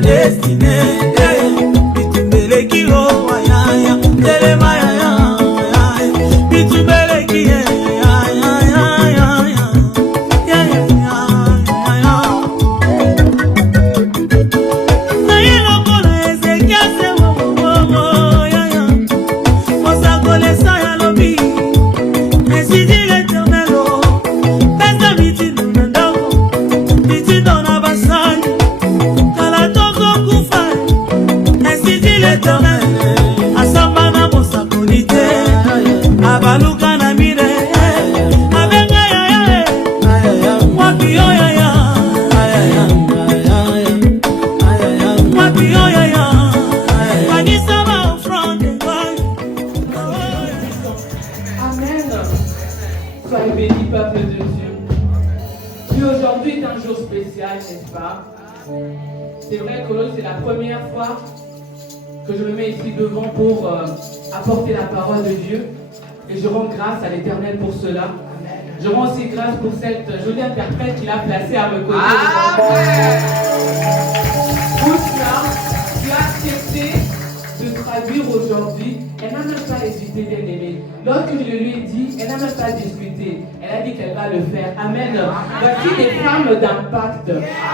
destinée. Bitumbele kilo ayaya, telema yaya, bitumbele kiye ayaya, na yelo kola ezekia se wo yaya, osakole sa ya lobi, merci dit l'Éternel, pesa biti na ndako, biti na basani. Asambana mosakolite abaluka na mire abenga yaya wapi yaya wapi yaya kanisa ba front. Amen. Soyez bénis, peuple de Dieu. Puis aujourd'hui est un jour spécial, n'est-ce pas? C'est vrai que c'est la première fois que je me mets ici devant pour apporter la parole de Dieu. Et je rends grâce à l'Éternel pour cela. Je rends aussi grâce pour cette jolie interprète qu'il a placée à mes côtés. Ousna, tu as accepté de traduire aujourd'hui. Elle n'a même pas hésité, bien aimée. Lorsque je lui ai dit, elle n'a même pas discuté. Elle a dit qu'elle va le faire. Amen. Voici des femmes d'impact. Je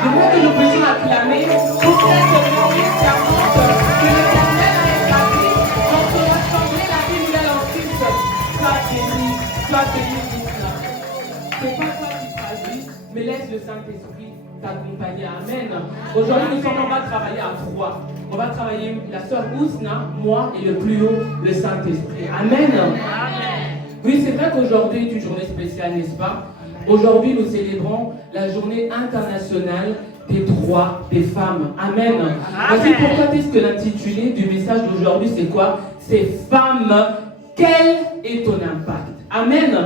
voudrais que nous puissions acclamer pour cette journée servante que l'Éternel a établie dans son assemblée, la vie nouvelle en Christ. Sois béni, Ousna. C'est pas toi qui traduis, mais laisse le Saint-Esprit t'accompagner. Amen. Aujourd'hui, on va travailler à trois. On va travailler la sœur Ousna, moi et le plus haut, le Saint-Esprit. Amen. Oui, c'est vrai qu'aujourd'hui est une journée spéciale, n'est-ce pas? Aujourd'hui, nous célébrons la journée internationale des droits des femmes. Amen. Voici pourquoi est-ce que l'intitulé du message d'aujourd'hui, c'est quoi? C'est Femme, quel est ton impact? Amen.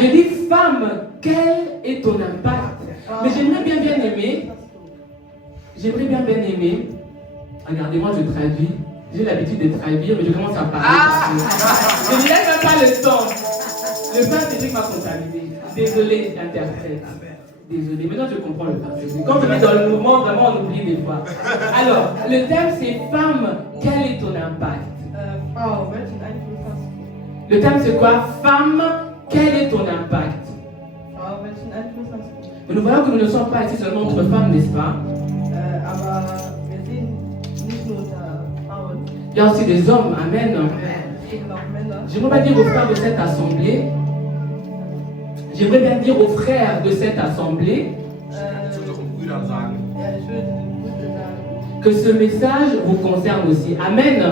Je dis femme, quel est ton impact? Mais j'aimerais bien aimer. Regardez-moi, je traduis. J'ai l'habitude de traduire, mais je commence à parler. Je ne laisse même pas le temps. Le Saint-Esprit m'a contaminé. Désolé, interprète. Désolé, maintenant je comprends le Saint-Esprit. Quand on est dans le mouvement, vraiment on oublie des fois. Alors, le thème c'est femme, quel est ton impact? Le thème c'est quoi? Femme, quel est ton impact? Mais nous voyons que nous ne sommes pas ici seulement entre femmes, n'est-ce pas? Il y a aussi des hommes, amen. J'aimerais pas dire aux frères de cette assemblée, j'aimerais bien dire aux frères de cette assemblée que ce message vous concerne aussi. Amen.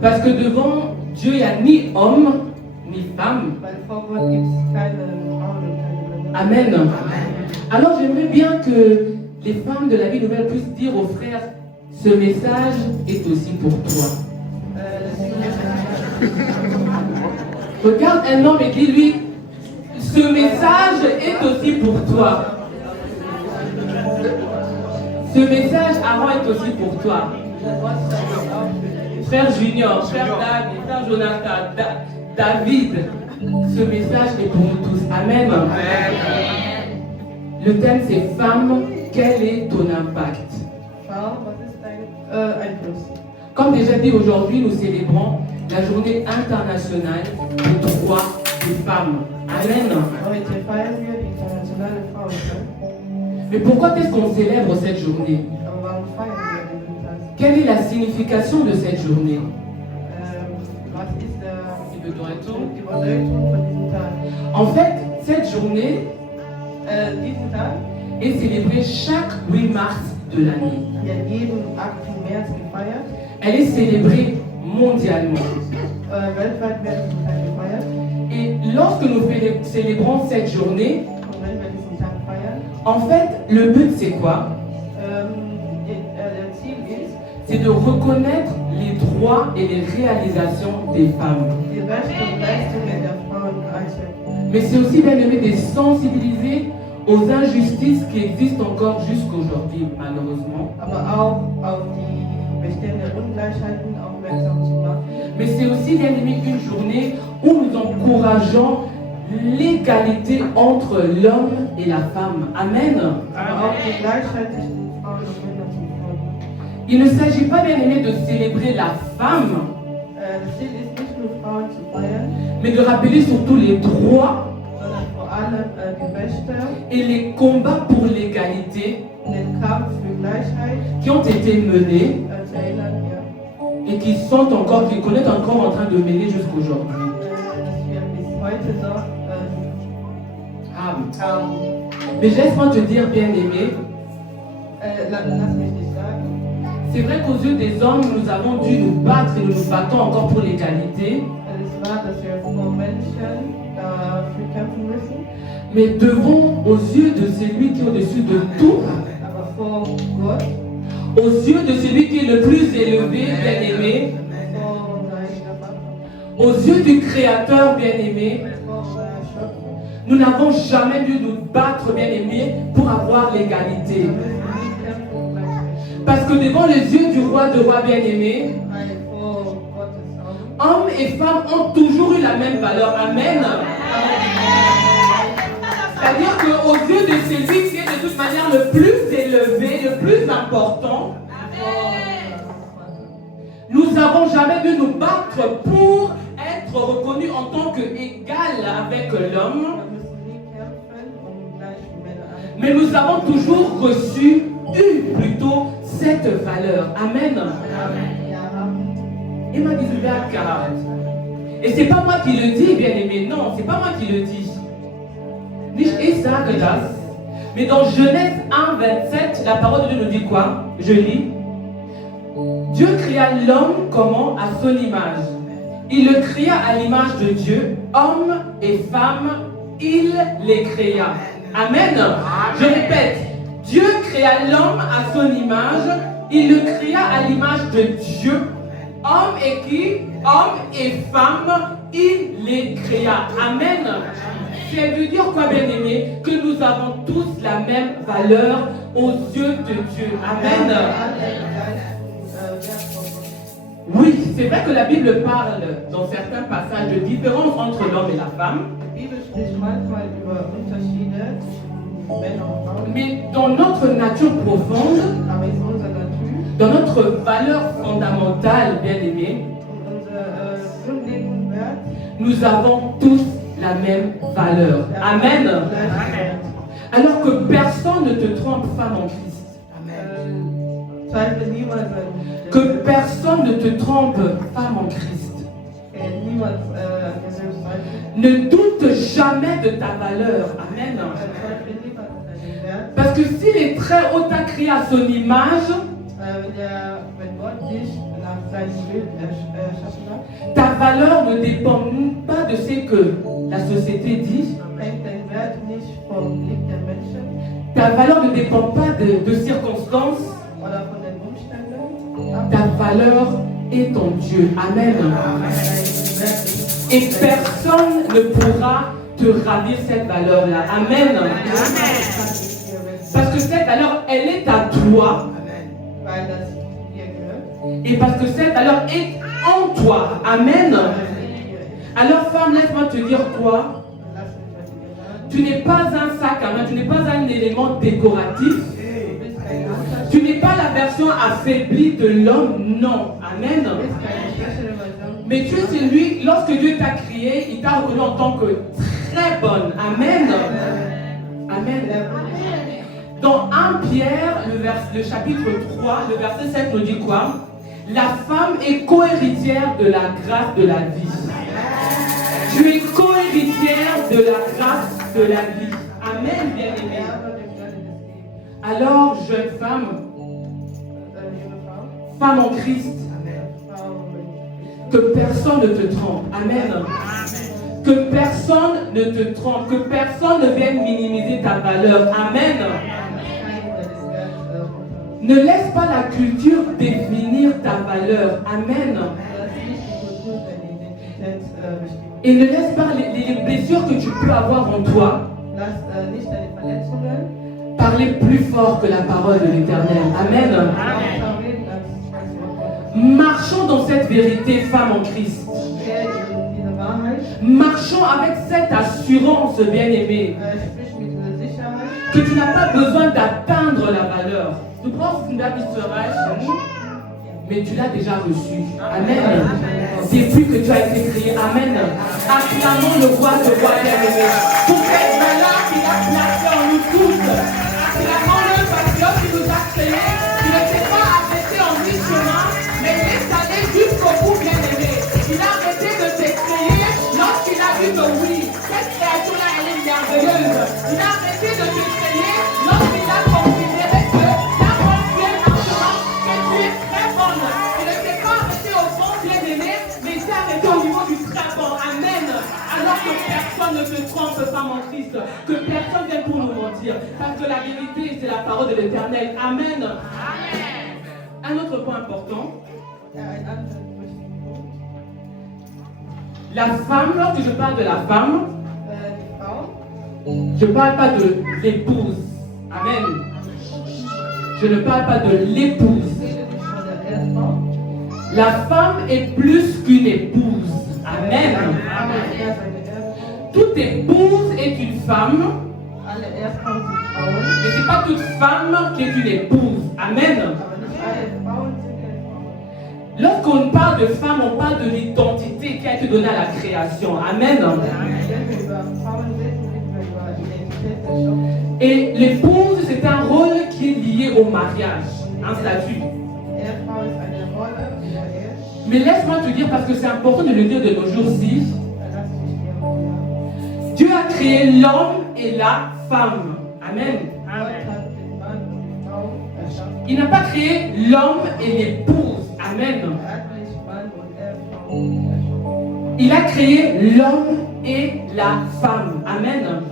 Parce que devant Dieu, il n'y a ni homme, ni femme. Amen. Alors j'aimerais bien que les femmes de la vie nouvelle puissent dire aux frères, ce message est aussi pour toi. Regarde un homme et dis-lui, ce message est aussi pour toi. Ce message, Aaron, est aussi pour toi. Frère Junior, frère David, frère Jonathan, David, ce message est pour nous tous. Amen. Le thème c'est femme, quel est ton impact? Comme déjà dit, aujourd'hui nous célébrons la journée internationale des droits des femmes. Amen. Mais pourquoi est-ce qu'on célèbre cette journée? Quelle est la signification de cette journée? En fait, cette journée est célébrée chaque 8 mars de l'année. Elle est célébrée mondialement. Et lorsque nous célébrons cette journée, en fait, le but c'est quoi? C'est de reconnaître les droits et les réalisations des femmes. Mais c'est aussi bien aimé de sensibiliser aux injustices qui existent encore jusqu'aujourd'hui, malheureusement. Mais c'est aussi bien aimé une journée où nous encourageons l'égalité entre l'homme et la femme. Amen. Il ne s'agit pas, bien aimé, de célébrer la femme, Das Ziel ist nicht nur Frauen zu feiern, mais de rappeler surtout les droits sondern vor allem die Rechte et les combats pour l'égalité und den Kampf für Gleichheit qui ont été menés zu erinnern, ja. et qui qu'on est encore en train de mener jusqu'aujourd'hui. Dass wir bis heute noch Haben. haben. Mais laisse-moi te dire, bien aimé, Lass mich nicht sagen. c'est vrai qu'aux yeux des hommes, nous avons dû nous battre et nous nous battons encore pour l'égalité. Es ist wahr, dass wir vor Menschen dafür kämpfen müssen, Mais devant, aux yeux de celui qui est au-dessus de tout, aber vor Gott, aux yeux de celui qui est le plus élevé, bien-aimé, vor unserem Schöpfer, aux yeux du Créateur, bien-aimé, vor unserem Schöpfer, nous n'avons jamais dû nous battre, bien-aimé, pour avoir l'égalité. da müssen wir nicht kämpfen, um Gleichheit. Parce que devant les yeux du roi de roi bien-aimé, Weil vor Gottes Augen hommes et femmes ont toujours eu la même valeur. Amen. C'est-à-dire qu'aux yeux de celui qui est de toute manière le plus élevé, le plus important, nous n'avons jamais dû nous battre pour être reconnus en tant qu'égal avec l'homme, wir müssen nie kämpfen, um gleich wie Männer mais nous avons toujours reçu, plutôt, cette valeur. Amen. Ja, haben. Il m'a dit, et c'est pas moi qui le dis, bien aimé, non, c'est pas moi qui le dis. Nicht ich sage das. Mais dans Genèse 1, 27, la parole de Dieu nous dit quoi? Je lis. Dieu créa l'homme comment? À son image. Il le créa à l'image de Dieu, homme et femme, il les créa. Amen. Je répète, Dieu créa l'homme à son image, il le créa à l'image de Dieu, homme et qui? Homme et femme, il les créa. Amen. Ça veut dire quoi, bien-aimé? Que nous avons tous la même valeur aux yeux de Dieu. Amen. Oui, c'est vrai que la Bible parle dans certains passages de différence entre l'homme et la femme. Die Bibel spricht manchmal über Unterschiede zwischen Männern und Frauen, Mais dans notre nature profonde, aber in unserer Natur dans notre valeur fondamentale, bien-aimé, und unser grundlegenden Wert nous avons tous la même valeur. Amen. Gleichheit. Alors que personne ne te trompe, femme en Christ. Zweifle niemals an Que personne ne te trompe, femme en Christ. niemals an dir selbst zweifeln. Ne doute jamais de ta valeur. Amen. Zweifle niemals an deinem Wert. Parce que si les très hauts t'a créé à son image, Wenn Gott dich nach seinem Bild erschaffen hat, ta valeur ne dépend pas de ce que la société dit. hängt dein Wert nicht vom Blick der Menschen Ta valeur ne dépend pas de circonstances. oder von den Umständen ab. Ta valeur est en Dieu. Amen. Dein Wert ist Et personne ne pourra te ravir cette valeur-là. Amen. Parce que cette valeur, elle est à toi. weil das dir gehört. Et parce que cette valeur est en toi. Amen. Alors, femme, laisse-moi te dire quoi? Lass mich was dir sagen. Tu n'es pas un sac à main, tu n'es pas un élément décoratif. Du bist kein Anteil, Tu n'es pas la version affaiblie de l'homme. Non. Amen. du bist keine schwächere Version. Mais tu es celui, lorsque Dieu t'a créé, il t'a reconnu en tant que très bonne. Amen. Amen. Dans 1 Pierre, le chapitre 3, le verset 7 nous dit quoi? La femme est co-héritière de la grâce de la vie. Tu es co-héritière de la grâce de la vie. Amen, bien-aimé. Alors, jeune femme, femme en Christ, que personne ne te trompe. Amen. Que personne ne te trompe, que personne ne vienne minimiser ta valeur. Amen. Ne laisse pas la culture définir ta valeur. Amen. Et ne laisse pas les blessures que tu peux avoir en toi parler plus fort que la parole de l'Éternel. Amen. Marchons dans cette vérité, femme en Christ. Marchons avec cette assurance, bien-aimée, que tu n'as pas besoin d'atteindre la valeur. Du brauchst du nicht zu erreichen, mais tu l'as déjà reçu. Amen. Depuis que tu as été créé. Amen. Acclamons le roi de roi bien-aimé pour cette valeur qu'il a placée en nous tous. Acclamons-le parce que lorsqu'il nous a créés, il ne s'est pas arrêté en mi-chemin, mais il est allé jusqu'au bout, bien-aimé. Il a arrêté de te créer lorsqu'il a vu que oui, cette créature-là, elle est merveilleuse. Il a arrêté de te créer lorsqu'il a considéré que la bonne tu es maintenant, que tu es très bonne. Il ne s'est pas arrêté au bon, bien-aimé, mais il s'est arrêté au niveau du très bon. Amen. Alors que personne ne se trompe, femme en Christ, que personne vient pour nous mentir, parce que la vérité, c'est la parole de l'Éternel. Amen. Un autre point important. La femme, lorsque je parle de la femme, je ne parle pas de l'épouse. Amen. Je ne parle pas de l'épouse. La femme est plus qu'une épouse. Amen. Toute épouse est une femme, mais ce n'est pas toute femme qui est une épouse. Amen. Lorsqu'on parle de femme, on parle de l'identité qui a été donnée à la création. Amen. Et l'épouse, c'est un rôle qui est lié au mariage, un statut. Mais laisse-moi te dire, parce que c'est important de le dire de nos jours-ci, Dieu a créé l'homme et la femme. Amen. Il n'a pas créé l'homme et l'épouse. Amen. Il a créé l'homme et la femme. Amen.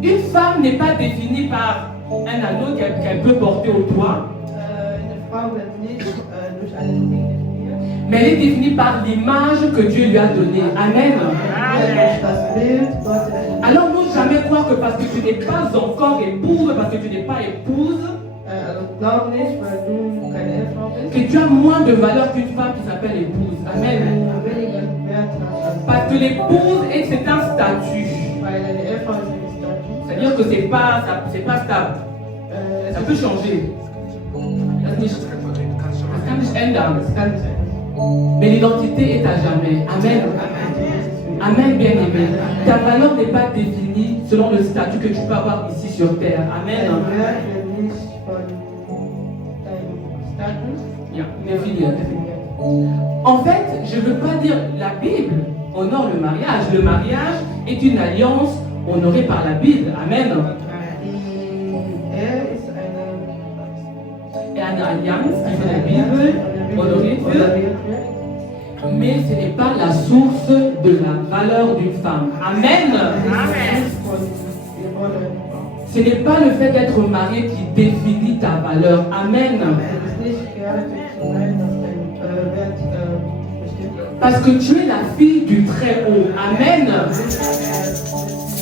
Une femme n'est pas définie par un anneau qu'elle peut porter au doigt, mais elle est définie par l'image que Dieu lui a donnée. Amen. Alors ne jamais croire que parce que tu n'es pas encore épouse, parce que tu n'es pas épouse, que tu as moins de valeur qu'une femme qui s'appelle épouse. Amen. Parce que l'épouse, c'est un statut. C'est-à-dire que c'est pas stable. Ça peut changer. Mais l'identité est à jamais. Amen. Amen, bien-aimé. Ta valeur n'est pas définie selon le statut que tu peux avoir ici sur terre. Amen. En fait, je ne veux pas dire la Bible honore le mariage. Le mariage est une alliance honorée par la Bible. Amen. Et une alliance qui fait la Bible honorée. Mais ce n'est pas la source de la valeur d'une femme. Amen. Ce n'est pas le fait d'être marié qui définit ta valeur. Amen. Parce que tu es la fille du Très-Haut. Amen.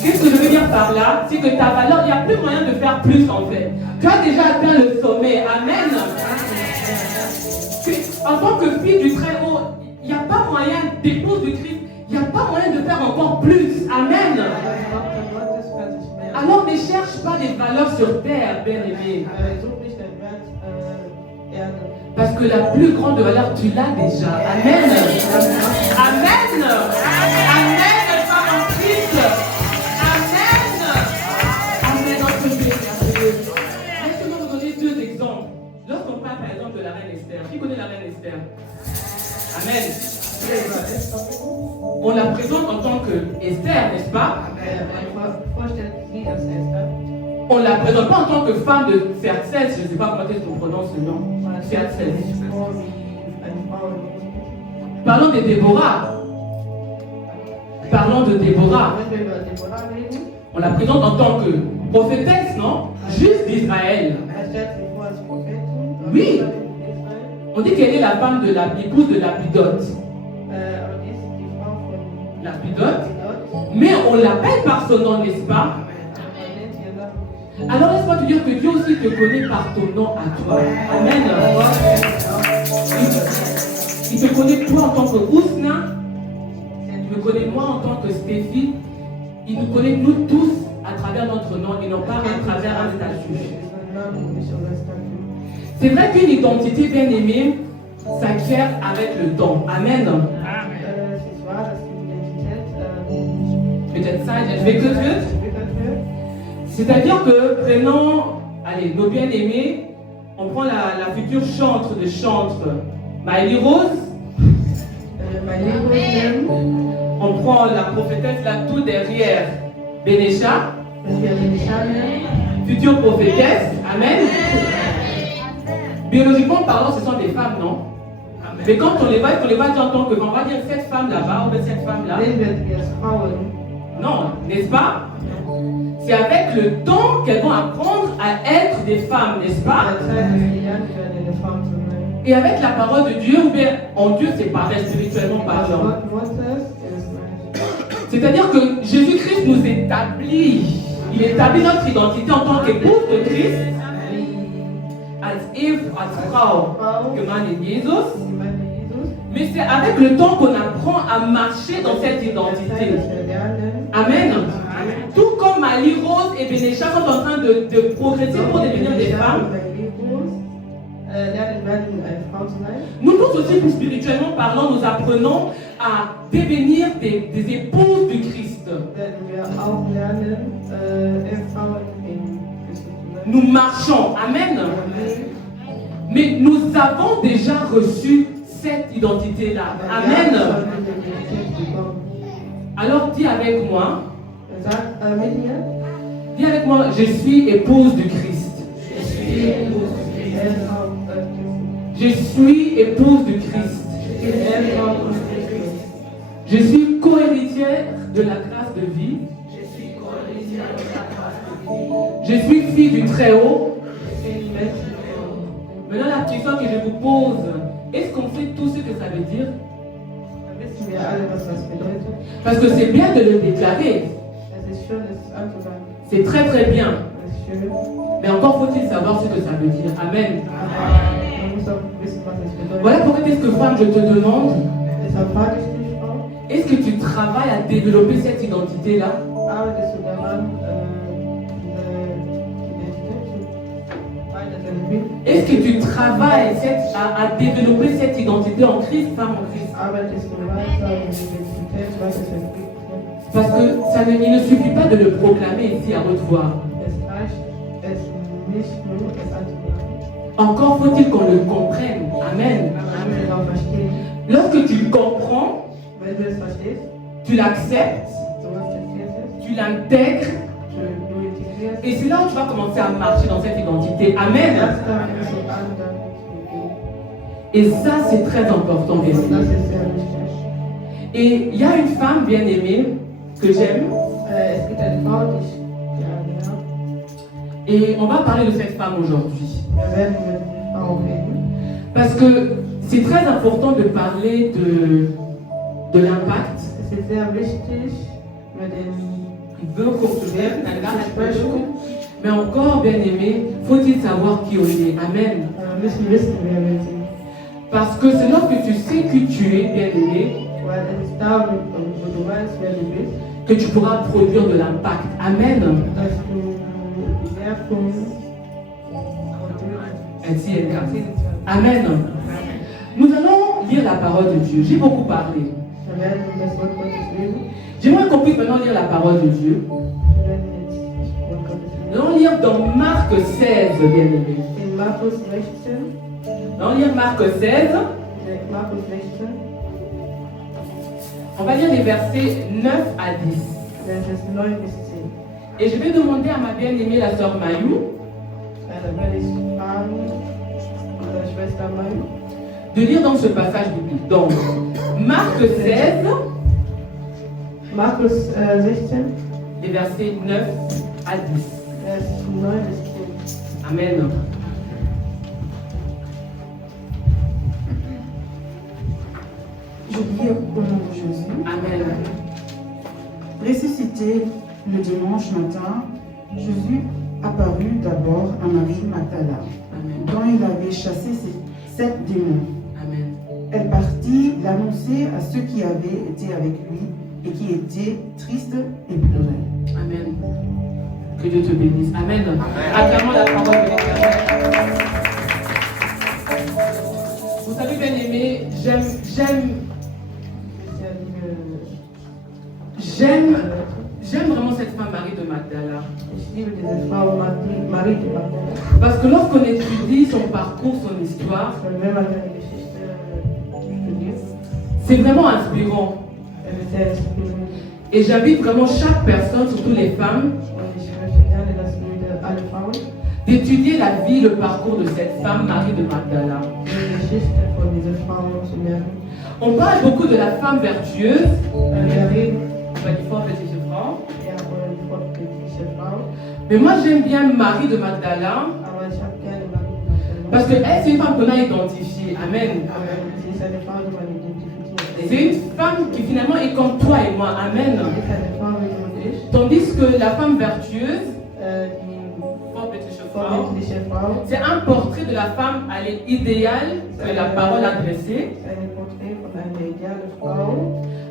Qu'est-ce que je veux dire par là? C'est que ta valeur, il n'y a plus moyen de faire plus en fait. Tu as déjà atteint le sommet. Amen. En tant que fille du Très-Haut, il n'y a pas moyen d'épouse du Christ. Il n'y a pas moyen de faire encore plus. Amen. Alors ne cherche pas des valeurs sur terre, bien-aimé. Parce que la plus grande valeur, tu l'as déjà. Amen. Amen. Amen, femme en Christ. Amen. Amen, notre Dieu. Laissez-moi vous donner deux exemples. Lorsqu'on parle par exemple de la reine Esther, qui connaît la reine Esther? Amen. On la présente en tant que Esther, n'est-ce pas? On ne la présente pas en tant que femme de Xerxès, je ne sais pas comment est-ce qu'on prononce ce nom. Xerxès. Parlons de Déborah. Parlons de Déborah. On la présente en tant que prophétesse, non? Juste d'Israël. Oui. On dit qu'elle est la femme de l'épouse de Lapidote. Lapidote. Mais on l'appelle par son nom, n'est-ce pas? Alors laisse-moi te dire que Dieu aussi te connaît par ton nom à toi. Amen. Il te connaît toi en tant que Ousna. Il me connaît moi en tant que Stéphie. Il nous connaît nous tous à travers notre nom et non pas à travers un statut. ist ein Name und nicht unser Statut. C'est vrai qu'une identité bien aimée s'acquiert avec le temps. Amen. Es ist wahr, dass die Identität Peut-être ça, entwickelt wird. entwickelt wird. C'est-à-dire que prenons, allez, nos bien-aimés, on prend la future chantre de chantre, Maëlie Rose. Mein Leben, On prend la prophétesse là tout derrière, Bénécha, wenn wir den Schaden, future prophétesse. Amen. Biologiquement parlant, ce sont des femmes, non? Mais quand on les voit dire en tant que, on va dire cette femme là-bas ou bien cette femme là. sehen wir als Frauen. Non, n'est-ce pas? C'est avec le temps qu'elles vont apprendre à être des femmes, n'est-ce Bei pas? der Zeit, dass sie lernen werden, eine Frau zu sein. Et avec la parole de Dieu, ou bien en Dieu, c'est pareil spirituellement Das parlant. Wort Gottes ist C'est-à-dire que Jésus-Christ nous établit, il établit notre identité en tant qu'épouse de Christ, als Eve, als Frau, gemeint in Jesus. Mais c'est avec le temps qu'on apprend à marcher dans cette identité. Amen. Tout comme Maëlie Rose et Bénécha sont en train de progresser pour devenir des femmes, nous tous aussi, pour spirituellement parlant, nous apprenons à devenir des épouses du Christ. Nous marchons. Amen. Mais nous avons déjà reçu cette identité-là. Amen. Alors dis avec moi. Dis avec moi, je suis épouse du Christ. Je suis épouse du Christ. Je suis co-héritière de la grâce de vie. Je suis fille du Très-Haut. Maintenant, la question que je vous pose, est-ce qu'on sait tout ce que ça veut dire? Parce que c'est bien de le déclarer. C'est très très bien. Mais encore faut-il savoir ce que ça veut dire. Amen. Voilà pourquoi est-ce que femme, je te demande, est-ce que tu travailles à développer cette identité-là? Est-ce que tu travailles à développer cette identité en Christ, femme en Christ? Parce que il ne suffit pas de le proclamer ici à haute voix. Encore faut-il qu'on le comprenne. Amen. Lorsque tu comprends, tu l'acceptes, tu l'intègres, et c'est là où tu vas commencer à marcher dans cette identité. Amen. Et ça, c'est très important, bien sûr. Et il y a une femme bien aimée que j'aime. Et on va parler de cette femme aujourd'hui. Parce que c'est très important de parler de l'impact. Mais encore, bien aimé, faut-il savoir qui on est. Amen. Parce que c'est lorsque tu sais qui tu es, bien aimé, que tu pourras produire de l'impact. Amen. Ainsi est. Amen. Nous allons lire la parole de Dieu. J'ai beaucoup parlé. J'aimerais qu'on puisse maintenant lire la parole de Dieu. Nous allons lire dans Marc 16, bien aimé. Nous allons lire Marc 16. On va lire les versets 9 à 10. Et je vais demander à ma bien-aimée, la sœur Mayou, de lire dans ce passage biblique. Donc, Marc 16, Markus 16, les versets 9 à 10. Vers 9 bis 10. Amen. Je lis au nom de Jésus. Amen. Ressuscité le dimanche matin, Jésus apparut d'abord à Marie Magdala, Amen. dont il avait chassé 7 démons. Amen. Elle partit l'annoncer à ceux qui avaient été avec lui et qui étaient tristes et pleuraient. Amen. Que Dieu te bénisse. Amen. Acclamons la parole de l'Éternel. Vous savez, bien aimé, j'aime vraiment cette femme Marie de Magdala. Ich liebe diese Frau Marie de Magdala. Parce que lorsqu'on étudie son parcours, son histoire, Wenn man seine Geschichte studiert, c'est vraiment inspirant. ist sehr inspirierend. Et j'invite vraiment chaque personne, surtout les femmes, Und ich möchte gerne, dass wir alle Frauen d'étudier la vie, le parcours de cette femme Marie de Magdala. die Geschichte von dieser Frau zu lernen. On parle beaucoup de la femme vertueuse, Wir reden über die vorbildliche Frau. ja von der fortschrittlichen Frau, Mais moi j'aime bien Marie de Magdala aber ich habe gerne Marie de Magdala. parce qu'elle c'est une femme qu'on a identifiée. Amen. Sie ist eine Frau, die man identifiziert. C'est une femme qui finalement est comme toi et moi. Amen. Sie ist eine Frau wie du und ich, Tandis que la femme vertueuse, die vorbildliche Frau, vorbildliche Frau, c'est un portrait de la femme elle est idéale que la parole a dressée. ist ein Porträt von einer idealen Frau.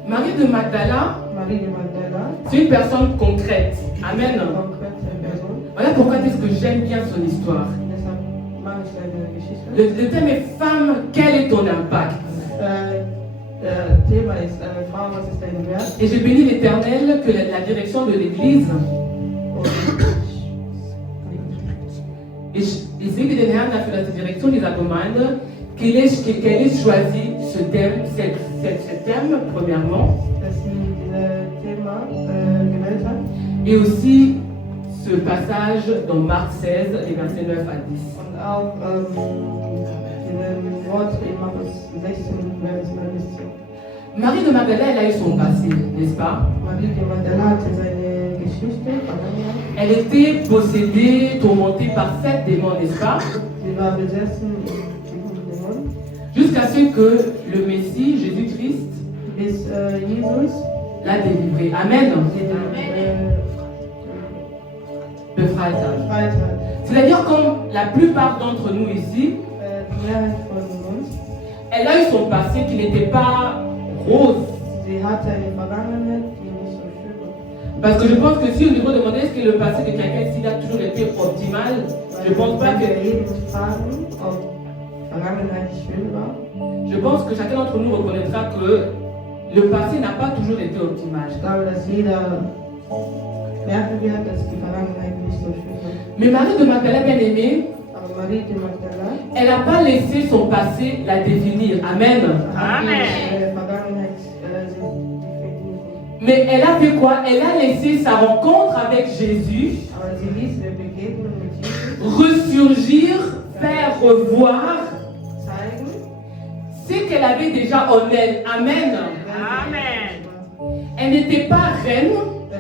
Marie de Magdala, Marie de Magdala, c'est une personne concrète. Amen. konkrete Person. Voilà pourquoi est-ce que j'aime bien son histoire. Deshalb mag ich seine Geschichte. Le thème est femme, quel est ton impact? Thema ist Frau, was ist dein Wert? Et je bénis l'Éternel que la direction de l'Église, et je segne den Herrn dafür, dass die Direktion dieser Gemeinde, qu'elle ait choisi ce thème, ce thème premièrement, dass sie dieses Thema gewählt hat. et aussi ce passage dans Marc 16, les versets 9 à 10. Und auch diesem Wort in Markus 16, Vers 9 bis 10. Marie de Magdala, elle a eu son passé, n'est-ce pas? Marie de Magdala hatte seine Geschichte, Vergangenheit. Elle était possédée, tourmentée par 7 démons, n'est-ce pas? Sie war besessen in Dämonen, Jusqu'à ce que le Messie, Jésus-Christ, bis Jesus l'a délivrée. Amen. sie Befreit hat. befreit hat. C'est-à-dire comme la plupart d'entre nous ici, Die Mehrheit von uns, elle a eu son passé qui n'était pas rose. sie hatte eine Vergangenheit, die nicht so schön war. Parce que je pense que si on nous demandait est-ce que le passé de quelqu'un s'il a toujours été optimal, je pense pas que. jeden fragen, ob Vergangenheit schön war. Je pense que chacun d'entre nous reconnaîtra que le passé n'a pas toujours été optimal. Ich glaube, dass jeder merken wird, dass die Vergangenheit nicht so schön war. Mais Marie de Magdala, bien aimée, Aber Marie de Magdala elle n'a pas laissé son passé la définir. Amen. hat ihre Vergangenheit definiert. Mais elle a fait quoi? Elle a laissé sa rencontre avec Jésus Aber sie ließ ihre Begegnung mit Jesus ressurgir, faire revoir zeigen. ce qu'elle avait déjà en elle. Amen. Elle n'était pas reine,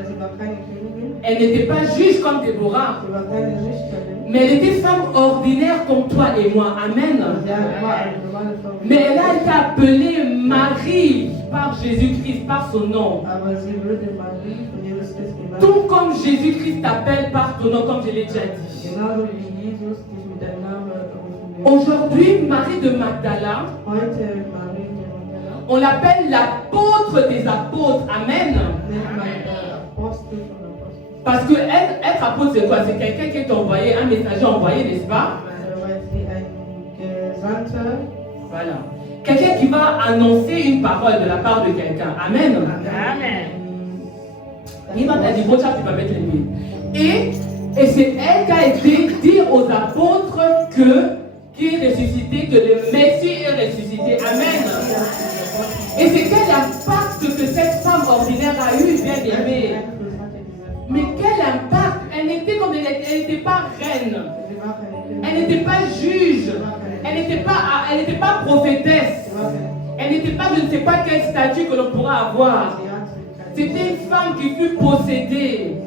Sie war keine Königin, elle n'était pas juge comme Déborah, sie war keine Richterin. mais elle était femme ordinaire comme toi et moi. Amen. Sie war eine normale Frau. Mais elle a été appelée Marie par Jésus-Christ, par son nom. Aber sie wurde Marie von Jesus Christus genannt. Tout comme Jésus-Christ t'appelle par ton nom, comme je l'ai déjà dit. Genauso wie Jesus dich mit deinem Namen berufen wird. Aujourd'hui, Marie de Magdala, Heute Marie de Magdala on l'appelle l'apôtre des apôtres. Amen. nennt man Apostel von Aposteln. Parce que être apôtre, c'est quoi? C'est quelqu'un qui est envoyé, un messager envoyé, n'est-ce pas? Weil sie ein Gesandter, Voilà. Quelqu'un qui va annoncer une parole de la part de quelqu'un. Amen. Il va te dire, bon, tu vas mettre les mains. Et c'est elle qui a été dire aux apôtres qui est ressuscité, que le Messie est ressuscité. Amen. Et c'est quel impact que cette femme ordinaire a eu, bien aimée. Mais quel impact! Elle n'était comme elle n'était pas reine. Elle n'était pas juge. Elle n'était pas prophétesse. Elle n'était pas je ne sais pas quel statut que l'on pourra avoir. C'était une femme qui fut possédée.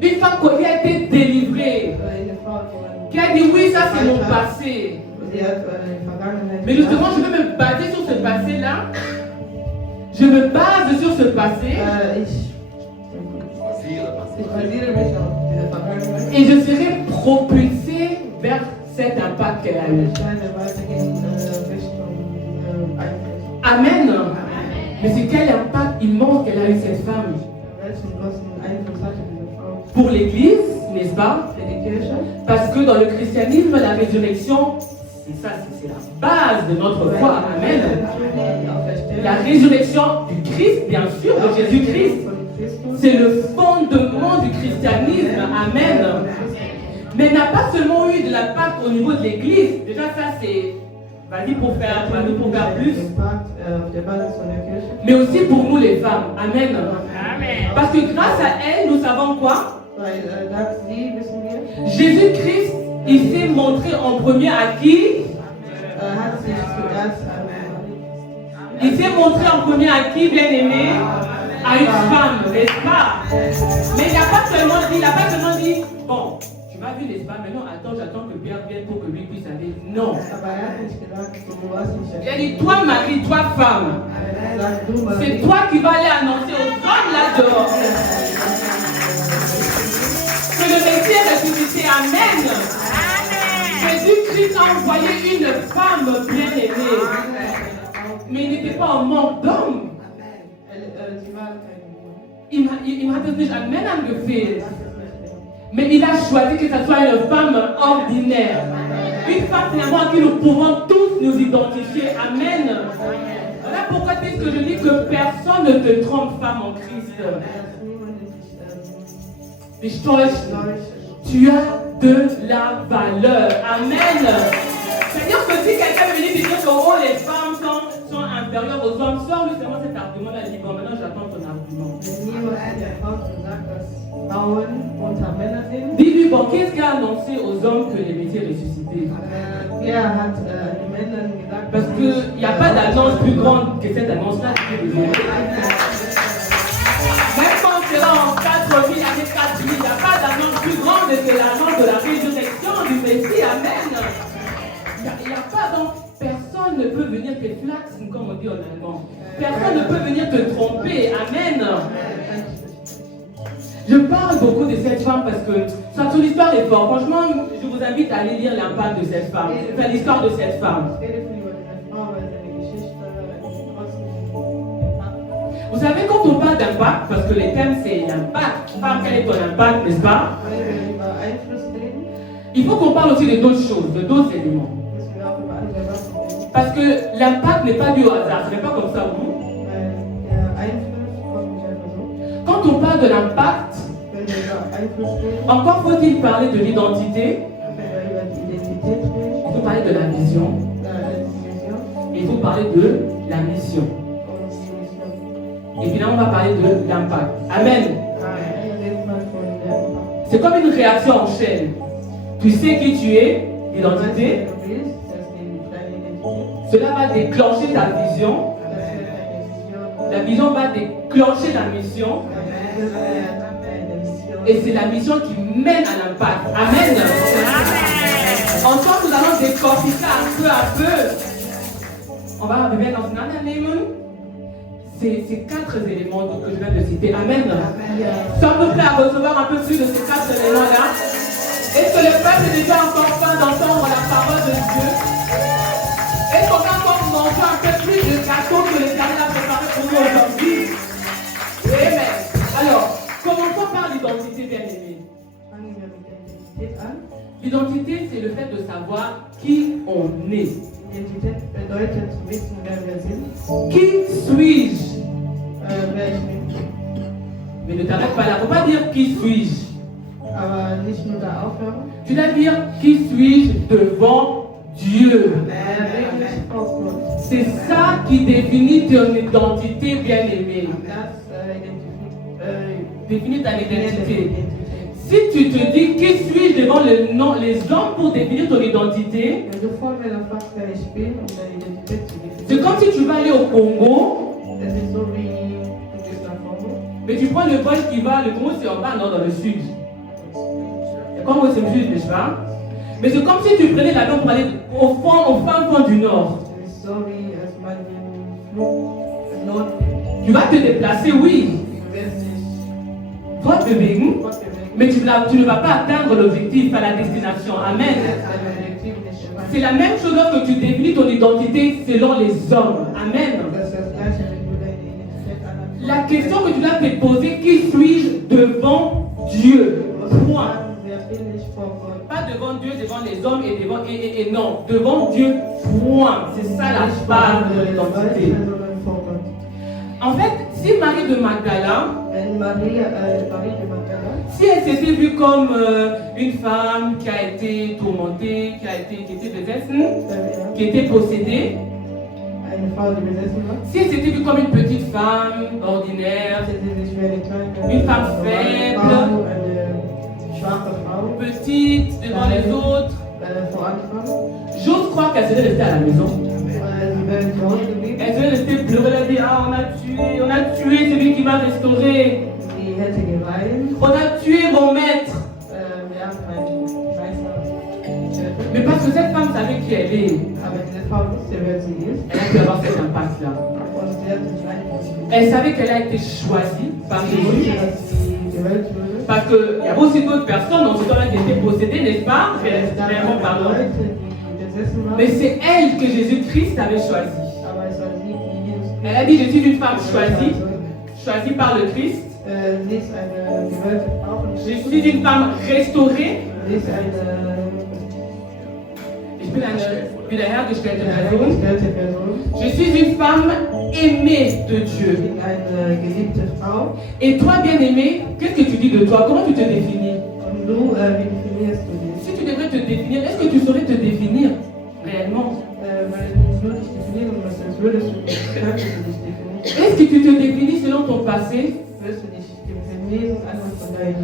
Une femme qui a été délivrée. Qui a dit oui, ça c'est mon passé. Mais justement, je vais me baser sur ce passé-là. Je me base sur ce passé. Et je serai propulsée vers cet impact qu'elle a eu. Amen. Mais c'est quel impact immense qu'elle a eu cette femme. pour l'Église, n'est-ce pas? für die Kirche. Parce que dans le christianisme, la résurrection, c'est ça, c'est la base de notre foi. Amen. La résurrection du Christ, bien sûr, de Jésus-Christ, c'est le fondement du christianisme. Amen. Mais il n'a pas seulement eu de l'impact au niveau de l'Église. Déjà, ça, c'est... Vas-y pour faire plus. Mais aussi pour nous les femmes. Amen. Parce que grâce à elle, nous savons quoi? Jésus-Christ, il s'est montré en premier à qui? Il s'est montré en premier à qui, bien aimé? À une femme, n'est-ce pas? Mais il n'a pas seulement dit, bon, tu m'as vu, n'est-ce pas? Maintenant, j'attends que Pierre vienne pour que lui puisse aller. Non. Il a dit, toi, Marie, toi, femme, c'est toi qui vas aller annoncer aux hommes là dehors que le Messie est ressuscité. Amen. Jésus-Christ a envoyé une femme bien-aimée. Mais il n'était pas en manque d'hommes. Il hat es nicht an Männern gefehlt. Mais il a choisi que ce soit une femme ordinaire. Une femme finalement à qui nous pouvons tous nous identifier. Amen. Voilà pourquoi est-ce que je dis que personne ne te trompe, femme en Christ. Tu as de la valeur. Amen. C'est-à-dire que si quelqu'un veut dire que oh, les femmes sont inférieures aux hommes, sors-lui seulement cet argument-là. Il dit bon, maintenant j'attends ton argument. Dis-lui, bon, qu'est-ce qu'il a annoncé aux hommes que les métiers ressuscités? Parce qu'il n'y a pas d'annonce plus grande que cette annonce-là. Même quand on sera en 4000, avec 4000, il n'y a pas d'annonce plus grande que l'annonce de la résurrection du Messie. Amen. Il n'y a pas donc, personne ne peut venir te flaxer, comme on dit en allemand. Personne ne peut venir te tromper. Amen. Je parle beaucoup de cette femme parce que son histoire est forte. Franchement, je vous invite à aller lire l'impact de cette femme, enfin, l'histoire de cette femme. Vous savez, quand on parle d'impact, parce que le thème c'est l'impact, femme, quel est ton impact, n'est-ce pas? Il faut qu'on parle aussi de d'autres choses, de d'autres éléments. Parce que l'impact n'est pas dû au hasard, ce n'est pas comme ça, vous. Quand on parle de l'impact, encore faut-il parler de l'identité, il faut parler de la vision, et il faut parler de la mission. Et finalement, on va parler de l'impact. Amen. C'est comme une réaction en chaîne. Tu sais qui tu es, l'identité. Cela va déclencher ta vision. La vision va déclencher la mission. Et c'est la mission qui mène à l'impact. Amen. Ensemble, nous allons décortiquer peu à peu. On va arriver dans une année. Ces 4 éléments que je viens de citer. Amen. Sommes-nous prêts à recevoir un peu plus de ces 4 éléments-là? Est-ce que le peuple est déjà encore faim d'entendre la parole de Dieu? Est-ce qu'on va encore manger un peu plus de gâteau que l'Éternel a préparé pour nous aujourd'hui? Amen. Alors, commençons par l'identité, bien-aimée. L'identité, c'est le fait de savoir qui on est. Qui suis-je? Mais ne t'arrête pas là. Il ne faut pas dire qui suis-je. Tu dois dire qui suis-je devant Dieu. C'est ça qui définit ton identité, bien-aimée. Définit ta identité. Si tu te dis qui suis-je devant les hommes pour définir ton identité, c'est comme si tu vas aller au Congo, mais tu prends le vol qui va, le Congo c'est en bas, non, dans le sud. Le Congo c'est le sud, n'est-ce pas? Mais c'est comme si tu prenais l'avion pour aller au fin fond du nord. Tu vas te déplacer, oui. Toi, bébé, mais tu ne vas pas atteindre l'objectif à la destination. Amen. C'est la même chose lorsque tu définis ton identité selon les hommes. Amen. La question que tu dois te poser, qui suis-je devant Dieu? Point. we are finished for God. Pas devant Dieu, devant les hommes et non. Devant Dieu, point. C'est ça la base de l'identité. En fait, si Marie de Magdala, And Marie de Magdala, si elle s'était vue comme une femme qui a été tourmentée, qui était besessen, qui était possédée, eine Frau, die besessen war, si elle s'était vue comme une petite femme ordinaire, une femme faible, eine schwache Frau, petite devant les autres, vor Anfang, j'ose croire qu'elle serait restée à la maison. sie wäre zu Hause geblieben, Elle serait restée pleurer, elle a dit, ah on a tué celui qui m'a restauré. sie hätte geweint, On a tué mon maître. wir haben einen Meister getötet, Mais parce que cette femme savait qui elle est, aber diese Frau wusste, wer sie ist, elle a pu avoir cet impact-là. und sie hat sich eingeschrieben. Elle savait qu'elle a été choisie par Sie Jésus. wusste, dass sie gewählt wurde. Parce qu'il y a aussi d'autres personnes dans ce temps-là qui étaient possédées, n'est-ce pas? Réellement parlant. Leute, die besessen waren, Mais c'est elle que Jésus-Christ avait choisie. aber es war sie, die Jesus Elle a dit, je suis une femme choisie, choisie par le Christ. Sie ist eine gewählte Frau von Je Jesus. suis une femme restaurée. Sie ist eine Ich bin eine wiederhergestellte Person. gestellte Person. Je suis une femme aimée de Ich Dieu. bin eine geliebte Frau. Et toi, bien-aimé, qu'est-ce que tu dis de toi? Comment tu te définis? Und du, wie definierst du dich? Si tu devrais te définir, est-ce que tu saurais te définir réellement? Weil du dich definieren müsstest, würdest du dich definieren? Est-ce que tu te définis selon ton passé? Würdest du dich definieren anhand von deiner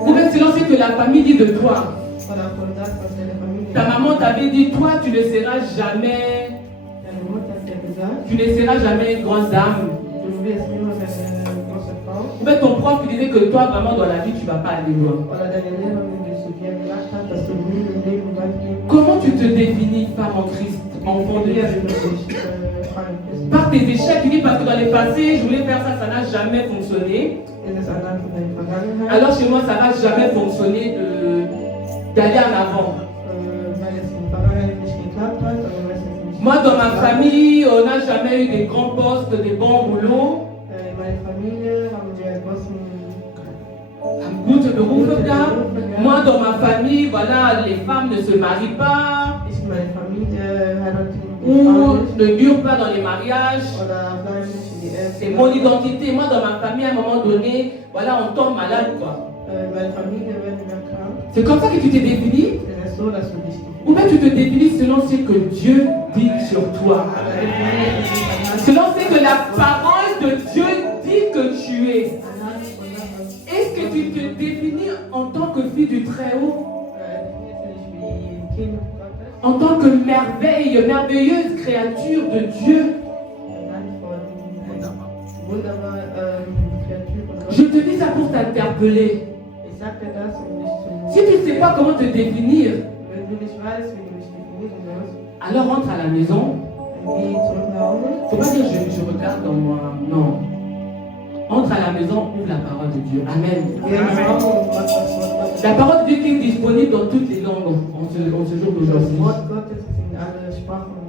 Ou bien Vergangenheit? selon ce que la famille dit de toi? Oder von das, was deine Familie Ta maman t'avait dit, toi, tu ne seras jamais, Deine Mutter hat dir gesagt, tu ne seras jamais une grande dame. du wirst niemals eine große Frau. Ou bien ton prof qui disait que toi, vraiment, dans la vie, tu ne vas pas aller loin. Oder deine Lehrerin, die zu dir gesagt hat, dass du nie im Leben weit gehen Comment tu te définis, femme en Christ, enfant de Dieu? Par tes échecs, tu dis parce que dans les passés, je voulais faire ça, ça n'a jamais fonctionné. Alors chez moi, ça n'a jamais fonctionné d'aller en avant. Moi, dans ma famille, on n'a jamais eu des grands postes, des bons boulots. Am gute Berufe gehabt. Moi, dans ma famille, voilà, les femmes ne se marient pas ou ne durent pas dans les mariages. C'est mon identité. Moi, dans ma famille, à un moment donné, voilà, on tombe malade, quoi. C'est comme ça que tu t'es défini? Ou bien tu te définis selon ce que Dieu dit sur toi? Selon ce que la parole de Dieu dit que tu es. Est-ce que tu te définis en tant que fille du Très-Haut? En tant que merveilleuse créature de Dieu? Je te dis ça pour t'interpeller. Si tu ne sais pas comment te définir, alors rentre à la maison. Il ne faut pas dire je regarde dans moi. Non. Entre à la maison, ouvre la parole de Dieu. Amen. La parole de Dieu qui est disponible dans toutes les langues en ce jour d'aujourd'hui.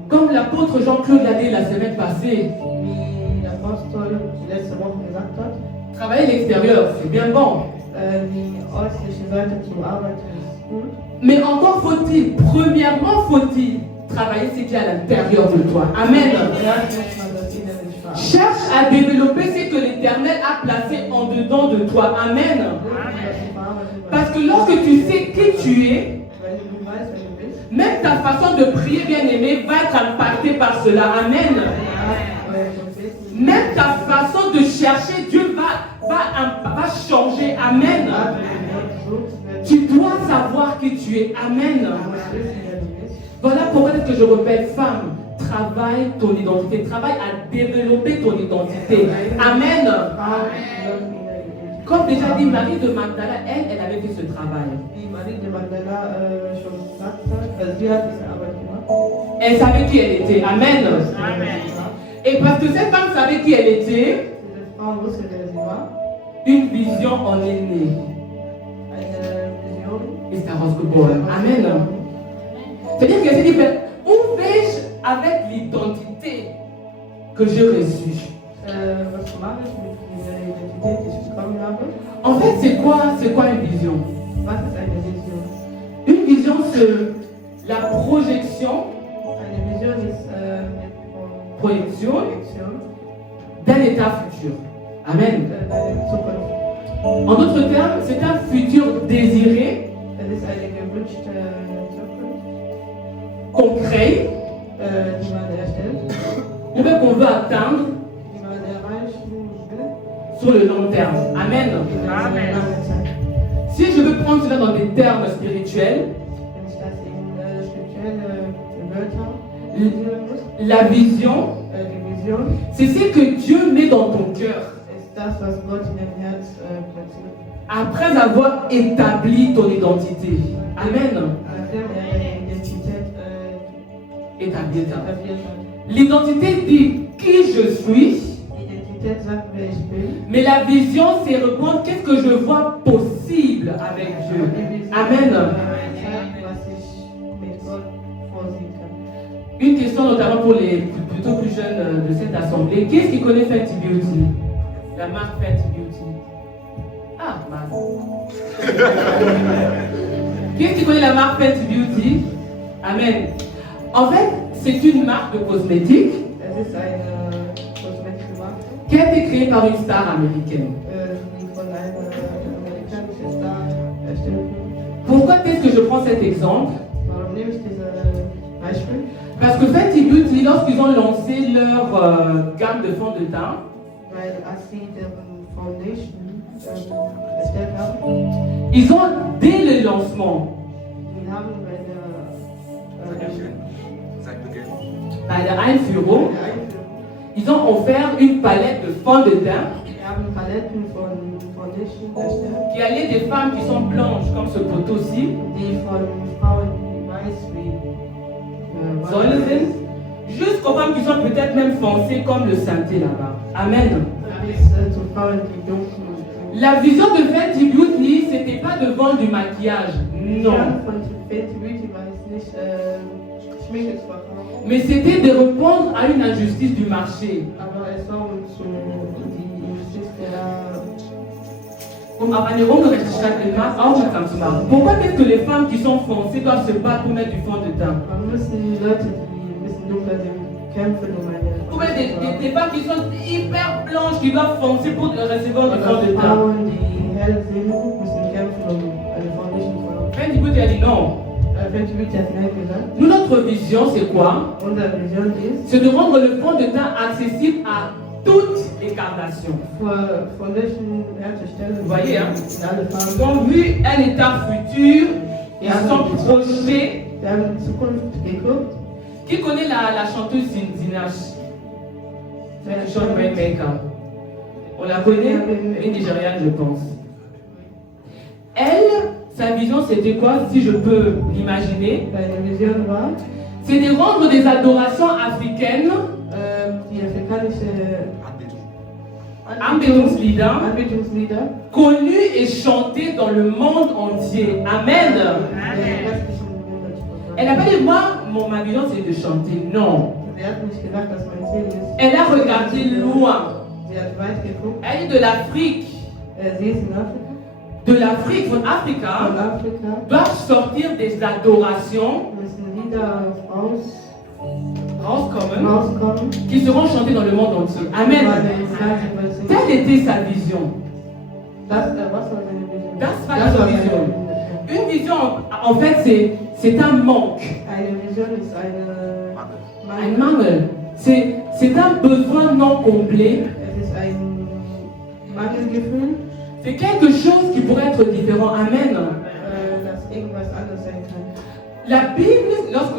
Comme l'apôtre Jean-Claude l'a dit la semaine passée, travailler l'extérieur, c'est bien bon. Mais encore faut-il, premièrement faut-il travailler ce qui est à l'intérieur de toi. Amen. Cherche à développer ce que l'Éternel a placé en dedans de toi. Amen. Parce que lorsque tu sais qui tu es, même ta façon de prier, bien-aimé, va être impactée par cela. Amen. Même ta façon de chercher Dieu va changer. Amen. Tu dois savoir qui tu es. Amen. Voilà pourquoi est-ce que je répète, femme, travaille ton identité, travaille à développer ton identité. Amen. Comme déjà dit Marie de Magdala, elle avait fait ce travail. Elle savait qui elle était. Amen. Et parce que cette femme savait qui elle était, une vision en est née. Et ça reste bon. Amen. C'est-à-dire qu'elle s'est dit, où vais-je avec l'identité que j'ai reçue? En fait, c'est quoi une vision? la projection Eine Vision ist Projection Projektion d'un état futur. Amen. deiner Zukunft. En d'autres termes, c'est un futur désiré, Es ist eine gewünschte Zukunft, qu'on crée, die man erstellt, ou bien qu'on veut atteindre die man erreichen will. sur le long terme. Amen. Amen. Si je veux prendre cela dans des termes spirituels, Wenn ich das in spezielle Wörter formulieren muss, la vision, die Vision c'est ce que Dieu met dans ton cœur ist das, was Gott in dein Herz platziert. après avoir établi ton identité. Amen. Nachdem deine Identität Établi. etabliert hat. L'identité dit qui je suis, Identität sagt, wer ich bin. mais la vision, c'est répondre qu'est-ce que je vois possible avec Dieu. Die Vision Amen. zeigt, was ich mit Gott vorsehen kann. Une question notamment pour les plutôt plus jeunes de cette assemblée. Qui est-ce qui connaît Fenty Beauty? La marque Fenty Beauty. Ah, mince. Qui est-ce qui connaît la marque Fenty Beauty? Amen. En fait, c'est une marque de cosmétiques Es ist eine Kosmetikmarke, qui a été créée par une star américaine. die von einer amerikanischen Star erstellt wurde. Pourquoi est-ce que je prends cet exemple? Warum nehme ich diese Beispiel? Parce que Fenty Beauty, lorsqu'ils ont lancé leur gamme de fond de teint, Weil als sie deren Foundation erstellt haben, ils ont, dès le lancement, die haben bei der Einführung, der Einführung, ils ont offert une palette de fond de teint die haben Paletten von Foundation erstellt, qui allait des femmes qui sont blanches comme ce poteau-ci, die von Frauen, die weiß wie Säule sind, jusqu'aux femmes qui sont peut-être même foncées comme le synthé là-bas. Amen. bis zu Frauen, die dunkel sind. La vision de Fenty Beauty, c'était pas de vendre du maquillage, non. Von Fenty Beauty war es nicht Schminke zu verkaufen, Mais c'était de répondre à une injustice du marché. aber es war die Justiz der Um auf eine Ungerechtigkeit im Markt aufmerksam zu machen. Pourquoi est-ce que les femmes qui sont foncées doivent se battre pour mettre du fond de teint? Man müssen die Leute, die ein bisschen dunkler sind, kämpfen um eine. Pourquoi des femmes qui sont hyper blanches qui doivent foncer pour recevoir du fond de teint? Frauen, die hell sind, müssen kämpfen um eine Foundation zu haben. Fenty Beauty a dit non. Fenty Beauty hat Nein gesagt. Nous, notre vision, c'est quoi? Unsere Vision ist, C'est de rendre le fond de teint accessible à toutes les carnations. für Foundation herzustellen. Vous voyez, hein? In alle Ils Farben. ont vu un état futur, ils sont projetés. Wir haben in Zukunft geguckt. Qui connaît la chanteuse Zinash? Celle qui chante Rainmaker. On la connaît? Une Nigériane, je pense. Elle, sa vision, c'était quoi, si je peux l'imaginer? Deine Vision war, C'est de rendre des adorations africaines, die afrikanische Anbetungslieder, Anbetungslieder connues et chantées dans le monde entier. Amen. der restlichen Länder zu Elle n'a pas dit, moi, ma vision, c'est de chanter. Non. Sie hat nicht gedacht, dass mein Ziel ist. Elle a regardé loin. Sie hat weit geguckt. Elle est de l'Afrique. Sie ist in Afrika. De l'Afrique, von Von Afrika, Afrika doivent sortir des adorations müssen Lieder rauskommen, rauskommen. qui seront chantées dans le monde entier. Amen. Telle était sa vision. Was war seine Vision? Das war ihre Vision. Une vision, en fait, c'est un manque, Eine Vision ist un Mangel. C'est un besoin non comblé. Es ist ein Mangelgefühl, C'est quelque chose qui pourrait être différent. Amen. dass irgendwas anders sein kann. La Bible,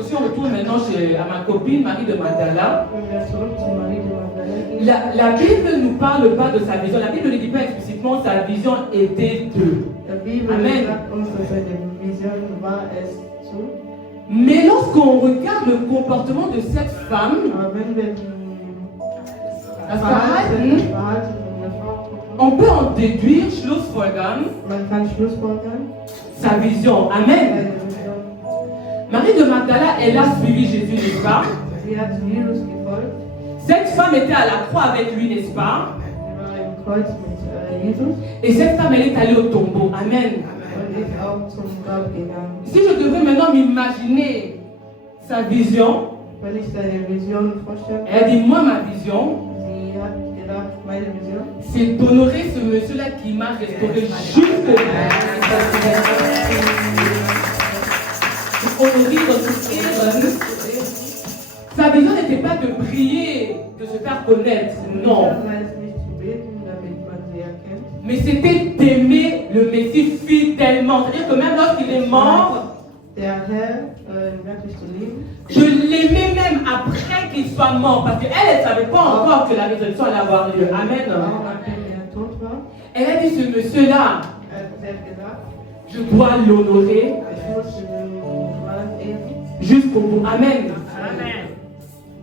si on retourne maintenant à ma copine Marie de Magdala, Wenn wir zurück zu Marie de Magdalene gehen, la Bible ne nous parle pas de sa vision. La Bible ne dit pas explicitement sa vision était de. die Bibel Amen. sagt uns, dass seine Vision war es zu. Mais lorsqu'on regarde le comportement de cette femme, Aber wenn wir das Verhalten Verhalten, von der Frau gucken, on peut en déduire, Schlussfolgern, man kann Schlussfolgern, sa vision. Amen. seine Vision. Marie de Magdala, elle a suivi Jésus, n'est-ce pas? Sie hat Jesus gefolgt. Cette femme était à la croix avec lui, n'est-ce pas? Sie war im Kreuz mit Jesus. Et cette femme, elle est allée au tombeau. Amen. Und ist auch zum Grab gegangen. Si je devais maintenant m'imaginer sa vision, Wenn ich seine Vision vorstelle, elle a dit, moi ma vision, sie hat gedacht, meine Vision, c'est d'honorer ce monsieur-là qui m'a restauré juste honorer notre Ehren. Sa vision n'était pas de prier, de se faire connaître, non. war es nicht zu beten, damit man sie erkennt, Mais c'était d'aimer le Messie fidèlement. C'est-à-dire que même lorsqu'il est mort, der Herr wirklich zu lieben. je l'aimais même après qu'il soit mort. Parce qu'elle ne savait pas encore que la résurrection allait avoir lieu. Amen. Auch nachdem tot war, Elle a dit, ce monsieur-là, sie hat gesagt, je dois l'honorer ich muss den Mann ehren jusqu'au bout. Amen.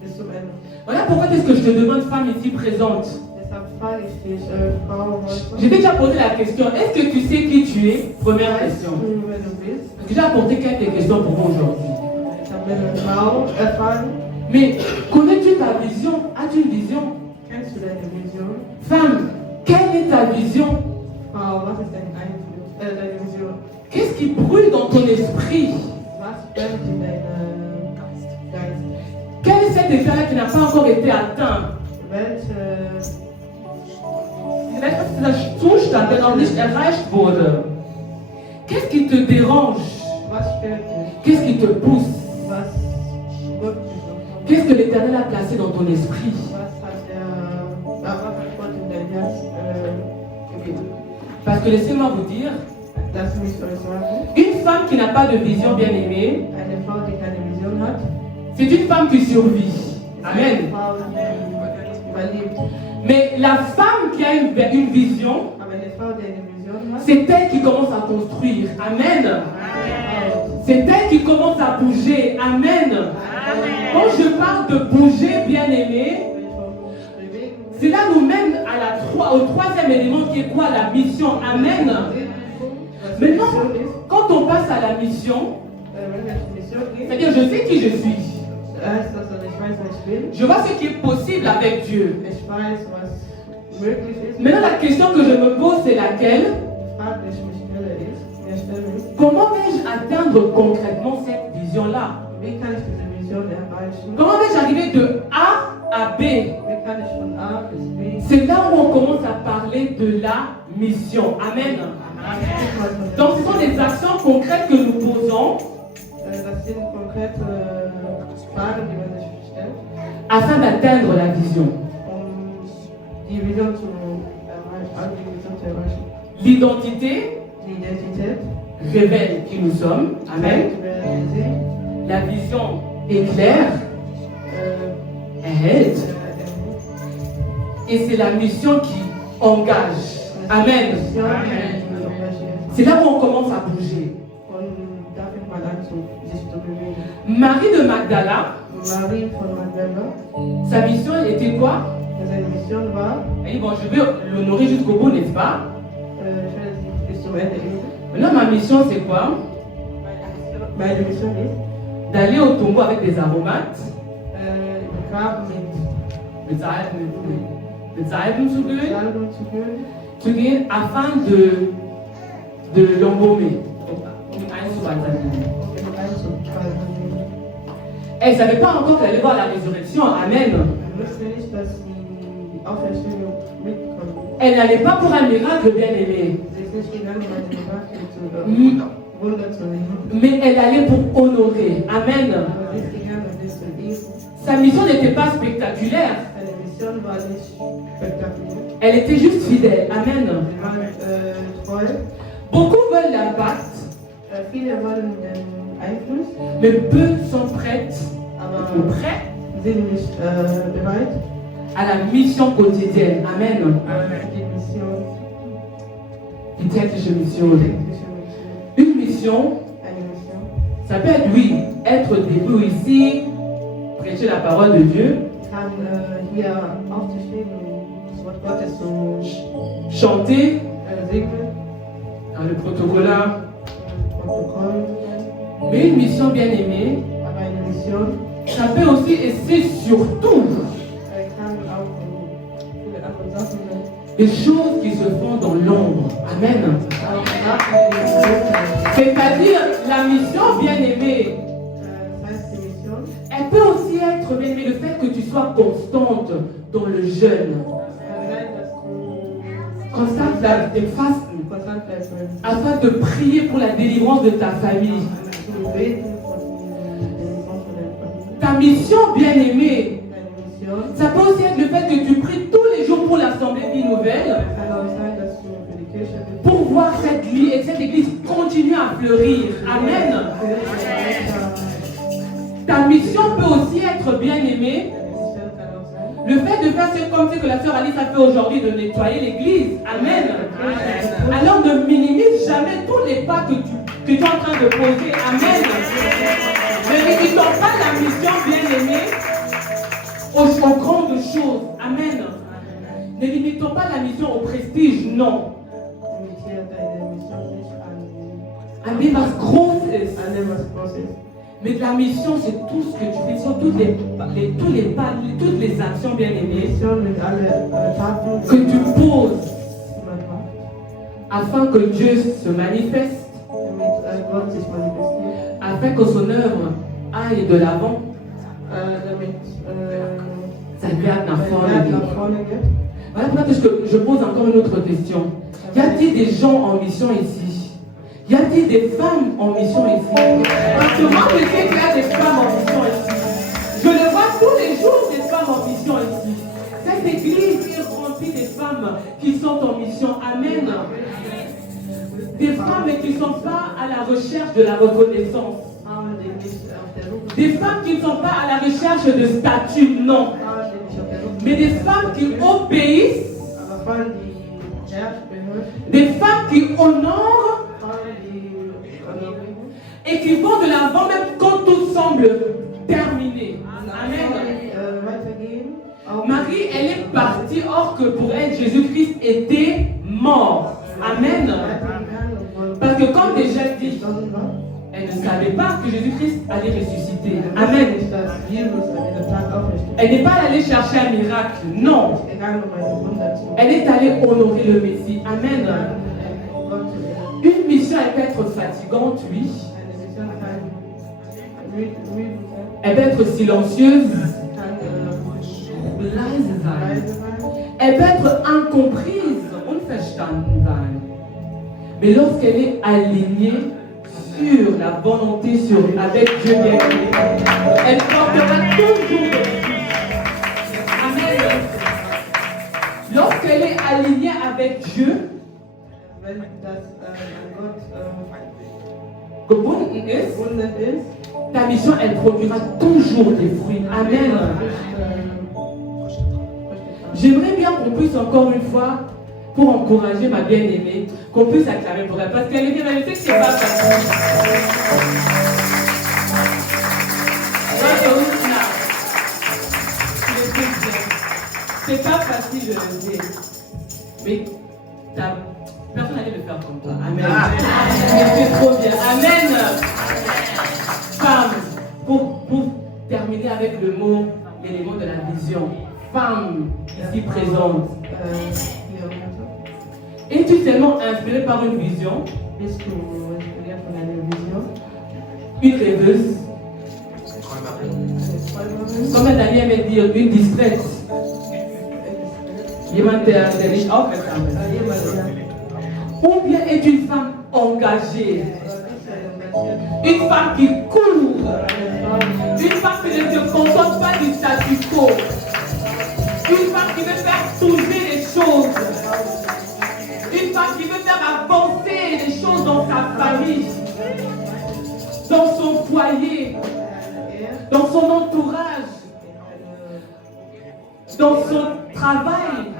bis zum Ende. Voilà pourquoi est-ce que je te demande, femme ici présente. Deshalb frage ich dich, Frau Je heute, t'ai déjà posé la question, est-ce que tu sais qui tu es? Première weißt question. du, wer du bist? Parce que j'ai apporté quelques questions pour moi aujourd'hui. Ich habe eine Frau erfahren. Mais connais-tu ta vision? As-tu une vision? Kennst du deine Vision? Femme, quelle est ta vision? Frau, was ist deine Vision? Qu'est-ce qui brûle dans ton esprit? Was brennt in deinem Geist? Quel est cet état-là qui n'a pas encore été atteint? Vielleicht ist dieser Zustand, der noch nicht erreicht wurde. Qu'est-ce qui te dérange? Was stört dich? Qu'est-ce qui te pousse? Was drückt dich noch? Qu'est-ce que l'Éternel a placé dans ton esprit? Was hat Gott in dein Herz gegeben? Parce que laissez-moi vous dire, Lass mich euch sagen, une femme qui n'a pas de vision bien aimée, eine Frau, die keine Vision hat, c'est une femme qui survit. ist Amen. eine Frau, die überlebt. Mais la femme qui a une vision, Aber eine Frau, die eine Vision hat, c'est elle qui commence à construire. Amen. C'est elle qui commence à bouger. Amen. Quand je parle de bouger, bien aimé, cela nous mène au troisième élément qui est quoi? La mission. Amen. Maintenant, quand on passe à la mission, c'est-à-dire je sais qui je suis. Je vois ce qui est possible avec Dieu. Maintenant, la question que je me pose, c'est laquelle? Comment vais-je atteindre concrètement cette vision-là? Comment vais-je arriver de A à B? C'est là où on commence à parler de la mission. Amen. Donc, ce sont des actions concrètes que nous posons afin d'atteindre la vision. L'identité révèle qui nous sommes. Amen. La vision est claire. Aide. Et c'est la mission qui engage. Amen. C'est là où on commence à bouger. Marie de Magdala, sa mission était quoi? Elle dit, bon, je vais l'honorer jusqu'au bout, n'est-ce pas? Maintenant, ma mission, c'est quoi? D'aller au tombeau avec des aromates, mit Salben zu gehen, afin de l'embaumer. Elle ne savait pas encore qu'elle allait voir la résurrection. Amen. Elle n'allait pas pour un miracle, bien aimé. Mais elle allait pour honorer. Amen. Sa mission n'était pas spectaculaire. Elle était juste fidèle. Amen. Beaucoup veulent l'impact, mais peu sont prêts à la mission quotidienne. Amen. Die tägliche Mission. Une mission, ça peut être, oui, être debout ici, prêcher la parole de Dieu, chanter dans le protocole, mais une mission bien aimée, ça peut aussi et c'est surtout des choses qui se font dans l'ombre. Amen. C'est-à-dire, la mission bien-aimée, elle peut aussi être, bien-aimée, le fait que tu sois constante dans le jeûne. Constante de fasten, afin de prier pour la délivrance de ta famille. Ta mission bien-aimée, ça peut aussi être le fait que tu pries tous les jours pour l'Assemblée Vie Nouvelle, pour voir cette église continuer à fleurir. Amen. Ta mission peut aussi être bien-aimée. Le fait de faire comme ce que la sœur Alice a fait aujourd'hui, de nettoyer l'église. Amen. Alors ne minimise jamais tous les pas que tu es en train de poser. Amen. Ne limitons pas la mission bien-aimée aux grandes choses. Amen. Ne limitons pas la mission au prestige. Non. Amen. Was groß ist. Mais la mission, c'est tout ce que tu fais, sont tous les pas, toutes les actions bien-aimées que tu poses afin que Dieu se manifeste, afin que son œuvre aille de l'avant. Ça lui a voilà pourquoi je pose encore une autre question. Y a-t-il des gens en mission ici? Y a-t-il des femmes en mission ici? Parce que moi, je sais qu'il y a des femmes en mission ici. Je le vois tous les jours, des femmes en mission ici. Cette église est remplie des femmes qui sont en mission. Amen. Des femmes qui ne sont pas à la recherche de la reconnaissance. Des femmes qui ne sont pas à la recherche de statut, non. Mais des femmes qui obéissent. Des femmes qui honorent. Et qui vont de l'avant même quand tout semble terminé. Amen. Marie, elle est partie, or que pour elle, Jésus-Christ était mort. Amen. Parce que comme déjà dit, elle ne savait pas que Jésus-Christ allait ressusciter. Amen. Elle n'est pas allée chercher un miracle. Non. Elle est allée honorer le Messie. Amen. Une mission, elle peut être fatigante, oui. Elle peut être silencieuse. Elle peut être incomprise. Mais lorsqu'elle est alignée sur la volonté, avec Dieu bien-aimé, elle portera toujours le fruit. Amen. Lorsqu'elle est alignée avec Dieu, gebunden ist, ta mission, elle produira toujours des fruits. Amen. J'aimerais bien qu'on puisse encore une fois, pour encourager ma bien-aimée, qu'on puisse acclamer pour elle. Parce qu'elle est bien, elle sait que c'est pas facile. C'est pas facile, je le sais. Mais personne n'allait le faire comme toi. Amen. C'est trop bien. Amen. Femme, pour terminer avec le mot, l'élément de la vision. Femme ici présente. Es-tu tellement inspirée par une vision? Une rêveuse? Comme Daniel aimait dire, une distraite. Jemand, der nicht aufmerksam ist. Ou bien est une femme engagée? Une femme qui court. Une femme qui ne se contente pas du statu quo. Une femme qui veut faire bouger les choses. Une femme qui veut faire avancer les choses dans sa famille, dans son foyer, dans son entourage, dans son travail.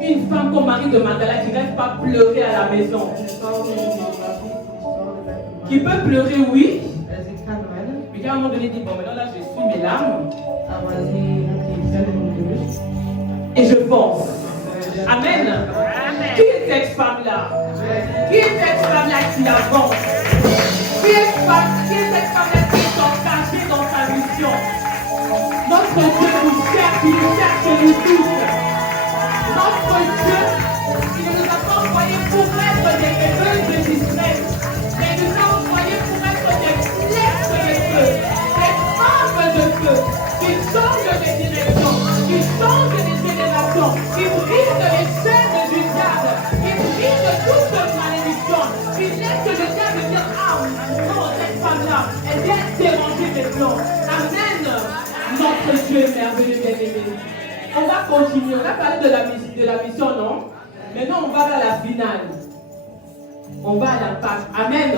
Une femme comme Marie de Magdala qui ne reste pas pleurer à la maison. Qui peut pleurer, oui. Mais à un moment donné, dit, bon, maintenant là, je suis mes larmes. Et je pense. Amen. Qui est cette femme-là? Qui est cette femme-là qui avance? Qui est cette femme-là qui est engagée dans sa mission? Notre Dieu nous cherche, il nous cherche nous tous. Notre on va continuer. On a parlé de la mission, non? Maintenant, on va vers la finale. On va à l'impact. Amen.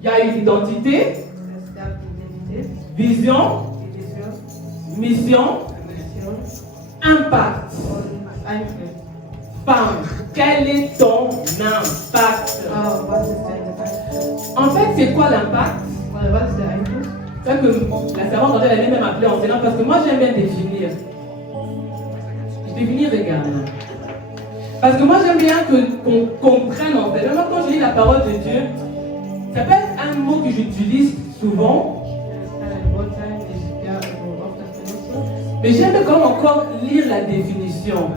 Il y a une identité, vision, mission, impact. Femme, quel est ton impact? En fait, c'est quoi l'impact? C'est que la servante, elle allait même appeler enseignant parce que moi j'aime bien définir. Je définis, regarde. Parce que moi j'aime bien qu'on comprenne en fait. Même quand je lis la parole de Dieu, ça peut être un mot que j'utilise souvent. Mais j'aime quand même encore lire la définition.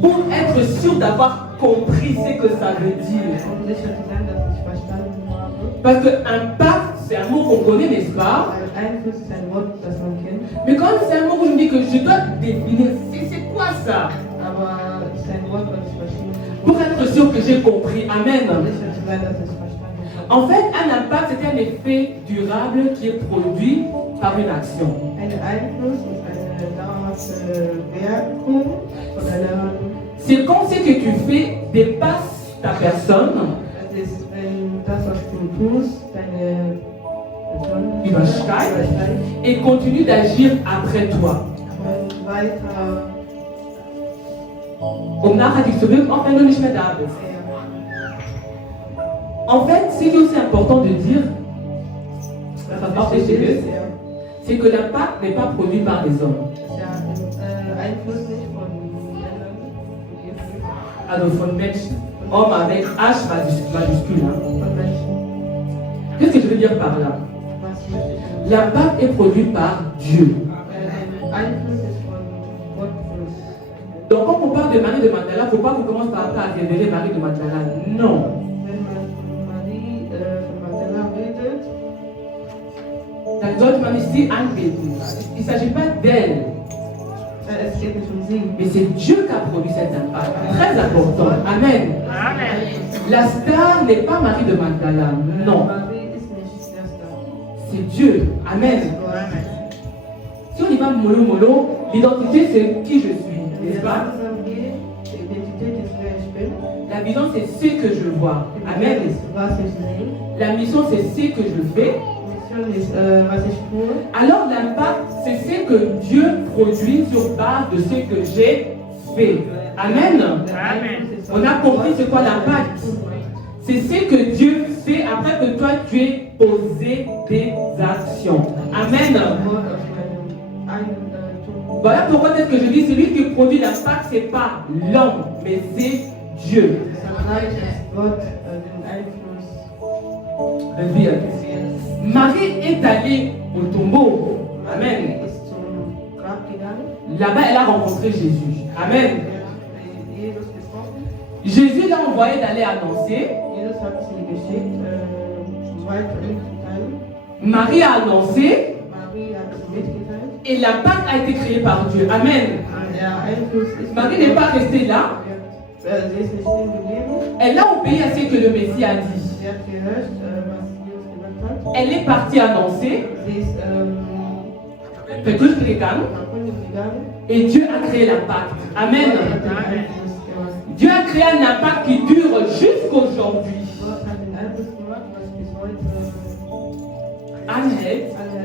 Pour être sûr d'avoir compris ce que ça veut dire. Parce que impact, c'est un mot qu'on connaît, n'est-ce pas? Mais quand c'est un mot que je me dis que je dois définir, c'est quoi ça? Pour être sûr que j'ai compris. Amen. En fait, un impact, c'est un effet durable qui est produit par une action. C'est quand ce que tu fais dépasse ta personne. Et continue d'agir après toi. En fait, ce qui est aussi important de dire, c'est que l'impact n'est pas produit par les hommes. Alors, von Menschen, homme avec H majuscule. Qu'est-ce que je veux dire par là? L'impact est produit par Dieu. Donc, quand on parle de Marie de Magdala, il ne faut pas qu'on commence par à révéler Marie de Magdala. Non. Il ne s'agit pas d'elle. Mais c'est Dieu qui a produit cet impact. Très important. Amen. La star n'est pas Marie de Magdala. Non. C'est Dieu. Amen. Si on y va mollo, l'identité c'est qui je suis. N'est-ce pas? La vision c'est ce que je vois. Amen. La mission c'est ce que je fais. Alors l'impact c'est ce que Dieu produit sur base de ce que j'ai fait. Amen. On a compris c'est quoi l'impact. C'est ce que Dieu fait après que toi tu aies posé des actions. Amen. Voilà pourquoi est-ce que je dis celui qui produit l'impact c'est pas l'homme mais c'est Dieu. Marie est allée au tombeau. Amen. Là-bas, elle a rencontré Jésus. Amen. Jésus l'a envoyé d'aller annoncer. Marie a annoncé. Et l'impact a été créé par Dieu. Amen. Marie n'est pas restée là. Elle a obéi à ce que le Messie a dit. Elle est partie annoncer. Et Dieu a créé l'impact. Amen. Dieu a créé un impact qui dure jusqu'aujourd'hui. Amen.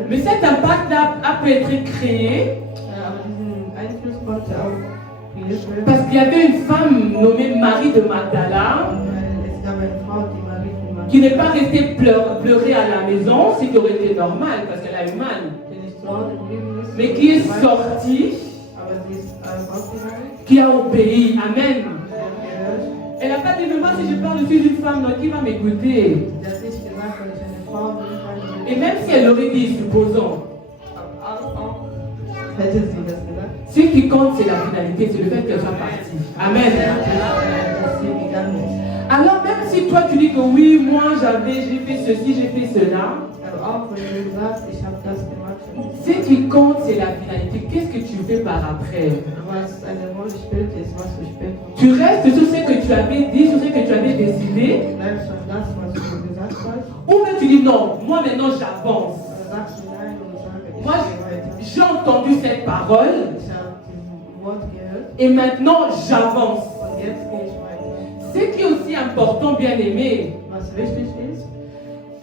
Mais cet impact a pu être créé parce qu'il y avait une femme nommée Marie de Magdala qui n'est pas restée pleurer à la maison, ce qui aurait été normal parce qu'elle a eu mal, mais qui est sortie, qui a obéi. Amen. Elle n'a pas dit, mais moi si je parle, je suis une femme, donc qui va m'écouter? Et même si elle aurait dit, supposons, ce qui compte c'est la finalité, c'est le fait qu'elle soit partie. Amen. Alors même si toi tu dis que oui, moi j'ai fait ceci, j'ai fait cela, ce qui compte c'est la finalité. Qu'est-ce que tu fais par après? Tu restes sur ce que tu avais dit, sur ce que tu avais décidé, ou bien tu dis non, moi maintenant j'avance. parole ich habe dieses Wort gehört et maintenant j'avance. und jetzt gehe ich weiter. Ce qui est aussi important, bien aimé, Was wichtig ist,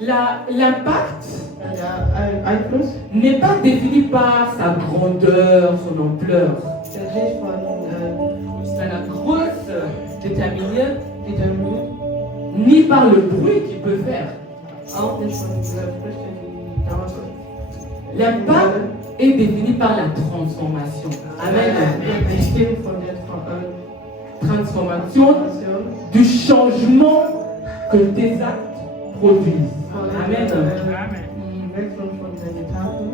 l'impact der Einfluss, n'est pas défini par sa grandeur, son ampleur. der nicht von Seiner Größe déterminiert, determiniert, ni par le bruit qu'il peut faire. auch nicht von Früchten, die daraus L'impact est défini par la transformation. Amen. bestimmt von der Transformation Transformation, du changement que tes actes produisent. Amen. die Wechselung von deinen Taten.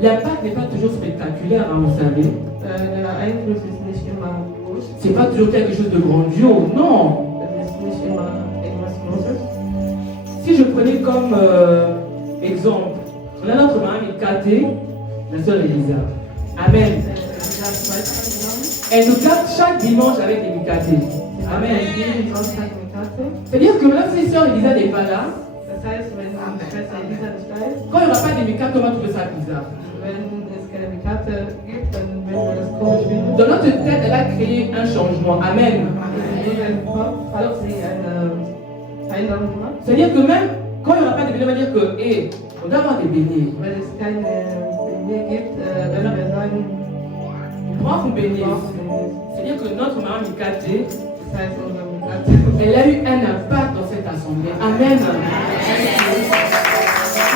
L'impact n'est pas toujours spectaculaire, hein, vous savez. Der Einfluss ist nicht immer groß, C'est pas toujours quelque chose de grandiose. Non. es ist nicht immer etwas Großes. Si je prenais comme exemple, on a notre mamie Katé, la sœur Elisa. Amen. Ich habe zwei Tage genommen. Elle nous capte chaque dimanche avec les Mikaté. Amen. Jeden Sonntag mit Kaffee. C'est-à-dire que même si sœur Elisa n'est pas là, Das heißt, wenn die Schwester Elisa nicht da ist, quand il n'y aura pas de Mikaté, on va trouver ça bizarre. wenn es keine Mikate gibt, dann werden wir das komisch finden. Dans notre tête, elle a créé un changement. Amen. In ihrem Kopf hat sie eine Veränderung gemacht. C'est-à-dire que même quand il n'y aura pas de béné, on va dire que, hé, on doit avoir des bénis. Wenn es keine Linie gibt, werden wir sagen, On doit avoir bénis. wir brauchen Linie. C'est-à-dire que notre maman Mikaté, Das heißt, unsere Mikate. elle a eu un impact dans cette assemblée. Amen.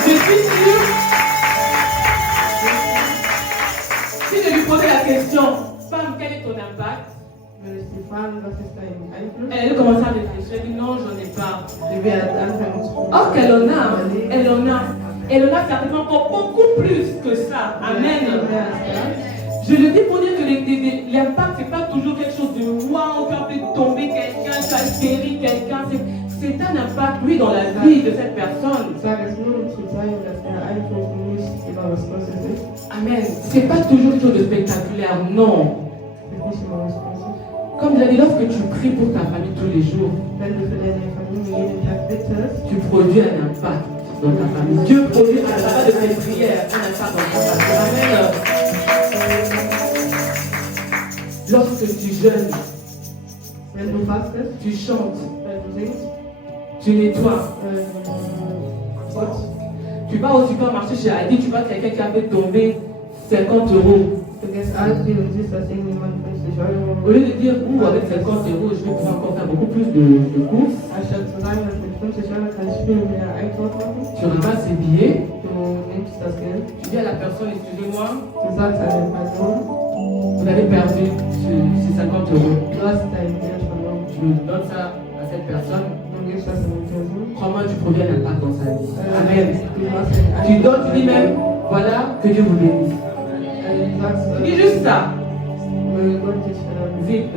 Je suis sûre, si je lui posais la question, femme, quel est ton impact? Wenn ich sie frage, was ist dein Einfluss? Elle commence à réfléchir, elle dit non, j'en ai pas. Sie wird anfangen zu Or qu'elle en a, elle en a. Elle en a certainement encore beaucoup plus que ça. Amen. Je le dis pour dire que l'impact, c'est pas toujours quelque chose de waouh, tu as fait tomber quelqu'un, tu as guéri quelqu'un. C'est un impact, oui, dans la vie de cette personne. Ich sage es nur, um zu zeigen, dass der Einfluss nicht immer was Großes ist. Amen. C'est pas toujours quelque chose de spectaculaire, non. Es ist nicht immer was Großes. Comme je l'ai dit, lorsque tu pries pour ta famille tous les jours, Wenn du für deine Familie jeden Tag bittest, tu produis un impact dans ta famille. Dieu produit à travers de tes prières un impact dans ta famille. Amen. Lorsque tu jeûnes, wenn du fastest, tu chantes, wenn du singst, tu nettoies, putzt, tu vas au supermarché chez Aldi, tu vois quelqu'un qui a fait tomber 50 euros. du gehst Aldi und siehst, dass irgendjemand 50 Au Euro lieu de dire, avec 50 euros, je vais pouvoir encore faire beaucoup plus de courses, anstatt zu sagen, dass mit 50 Euro kann ich viel mehr Einkauf machen, tu ramasses ces billets, du nimmst das Geld, tu dis à la personne, excusez-moi, du sagst an der Person, vous avez perdu ces 50 euros. du hast dein Geld verloren, Tu donnes ça à cette personne, du gibst das an die Person, crois-moi, tu produis un impact dans sa vie. Amen. du machst den Tu donnes, tu dis même, voilà, que Dieu vous bénisse. du sagst, Tu dis juste ça, möge Gott dich vite.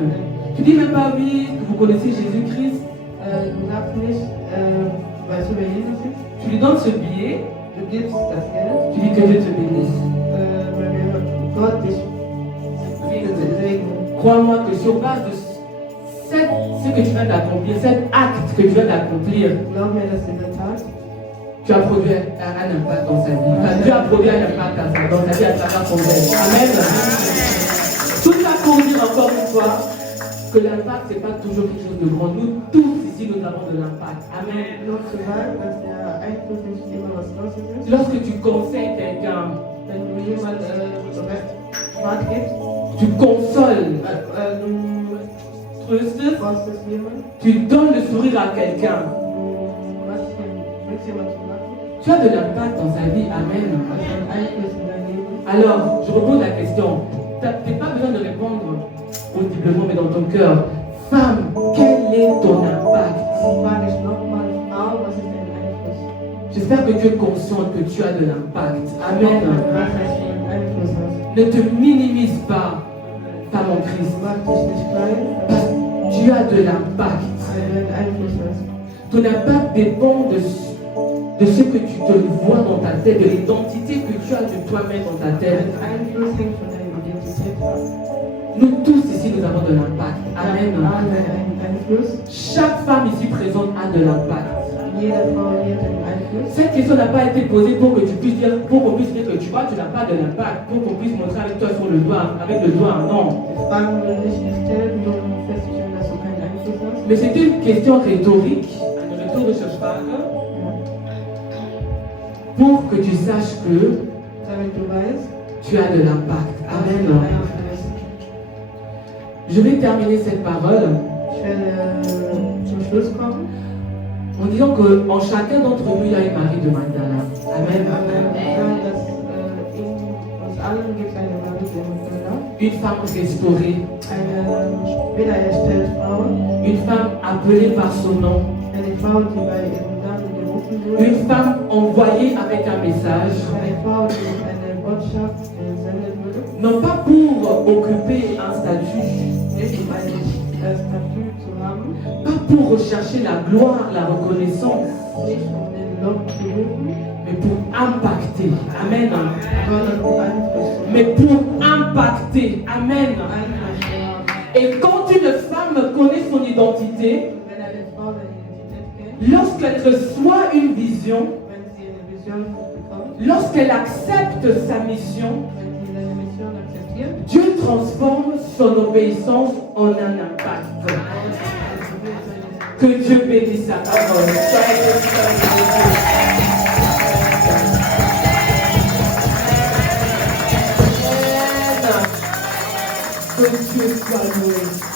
Tu dis même pas, oui, que vous connaissez Jésus-Christ. du sagst nicht, weißt du, wer Jesus ist? Tu lui donnes ce billet, Du gibst das Geld, tu dis que Dieu te bénisse. möge Gott dich segnen. Crois-moi que sur base de ce que tu viens d'accomplir, cet acte que tu viens d'accomplir, Glaub mir, dass dieser Tag tu as produit un impact dans sa vie. Enfin, Dieu a produit un impact dans sa vie à travers ton rêve. Amen. Tout ça pour dire encore une fois que l'impact, ce n'est pas toujours quelque chose de grand. Nous tous ici, nous avons de l'impact. Amen. nur zu sagen, dass der Einfluss nicht immer was Großes ist. Lorsque tu conseilles quelqu'un, Wenn du jemand Rat gibst, tu consoles, du tröstest, tröstest jemand, tu donnes le sourire à quelqu'un, du willst jemand zu lachen, tu as de l'impact dans sa vie. Amen. hast einen Einfluss in dein Leben. Alors, je repose la question. Tu n'as pas besoin de répondre audiblement, mais dans ton cœur. Femme, quel est ton impact? Frage ich nochmal, Frau, was ist dein Einfluss? J'espère que Dieu est conscient que tu as de l'impact. Amen. Was heißt, du einen Einfluss hast? Ne te minimise pas, femme en Christ. Mach dich nicht klein, Parce que tu as de l'impact. weil du einen Einfluss hast. Ton impact dépend de ce que tu te vois dans ta tête, de l'identité que tu as de toi-même dans ta tête. Dein Einfluss hängt von deiner Identität ab. Nous tous ici, nous avons de l'impact. Amen. Alle einen Einfluss. Chaque femme ici présente a de l'impact. jede Frau hier den Einfluss. Cette question n'a pas été posée pour que tu puisses dire, pour qu'on puisse dire que tu vois, tu n'as pas de l'impact, pour qu'on puisse montrer avec toi sur le doigt, avec le doigt, non. Die Fragen wurden nicht gestellt, nur um festzustellen, dass du keinen Einfluss hast. Mais c'est une question rhétorique, une rhétorische Frage, pour que tu saches que Damit du weißt, tu as de l'impact. dass du Amen. Einfluss. Je vais terminer cette parole Ich werde zum Schluss kommen. en disant qu'en chacun d'entre nous, il y a une Marie de Magdala. Amen. Sagen, dass in uns allen gibt es eine Marie der Magdalena, Une femme restaurée, eine wiederhergestellte Frau, une femme appelée par son nom, eine Frau, die bei ihrem Namen gerufen wurde, une femme envoyée avec un message, eine Frau, die eine Botschaft gesendet wurde, non pas pour occuper un statut, nicht um ein Statut zu haben, pas pour rechercher la gloire, la reconnaissance, nicht um den Lob zu suchen, mais pour impacter. Amen. sondern um Einfluss zu Mais pour impacter. Amen. Einfluss zu haben. Et quand une femme connaît son identité, Wenn eine Frau seine Identität kennt, lorsqu'elle reçoit une vision, wenn sie eine Vision bekommt, lorsqu'elle accepte sa mission, wenn sie seine Mission akzeptiert, Dieu transforme son obéissance en un impact. Que Dieu bénisse sa parole. Que Dieu soit loué.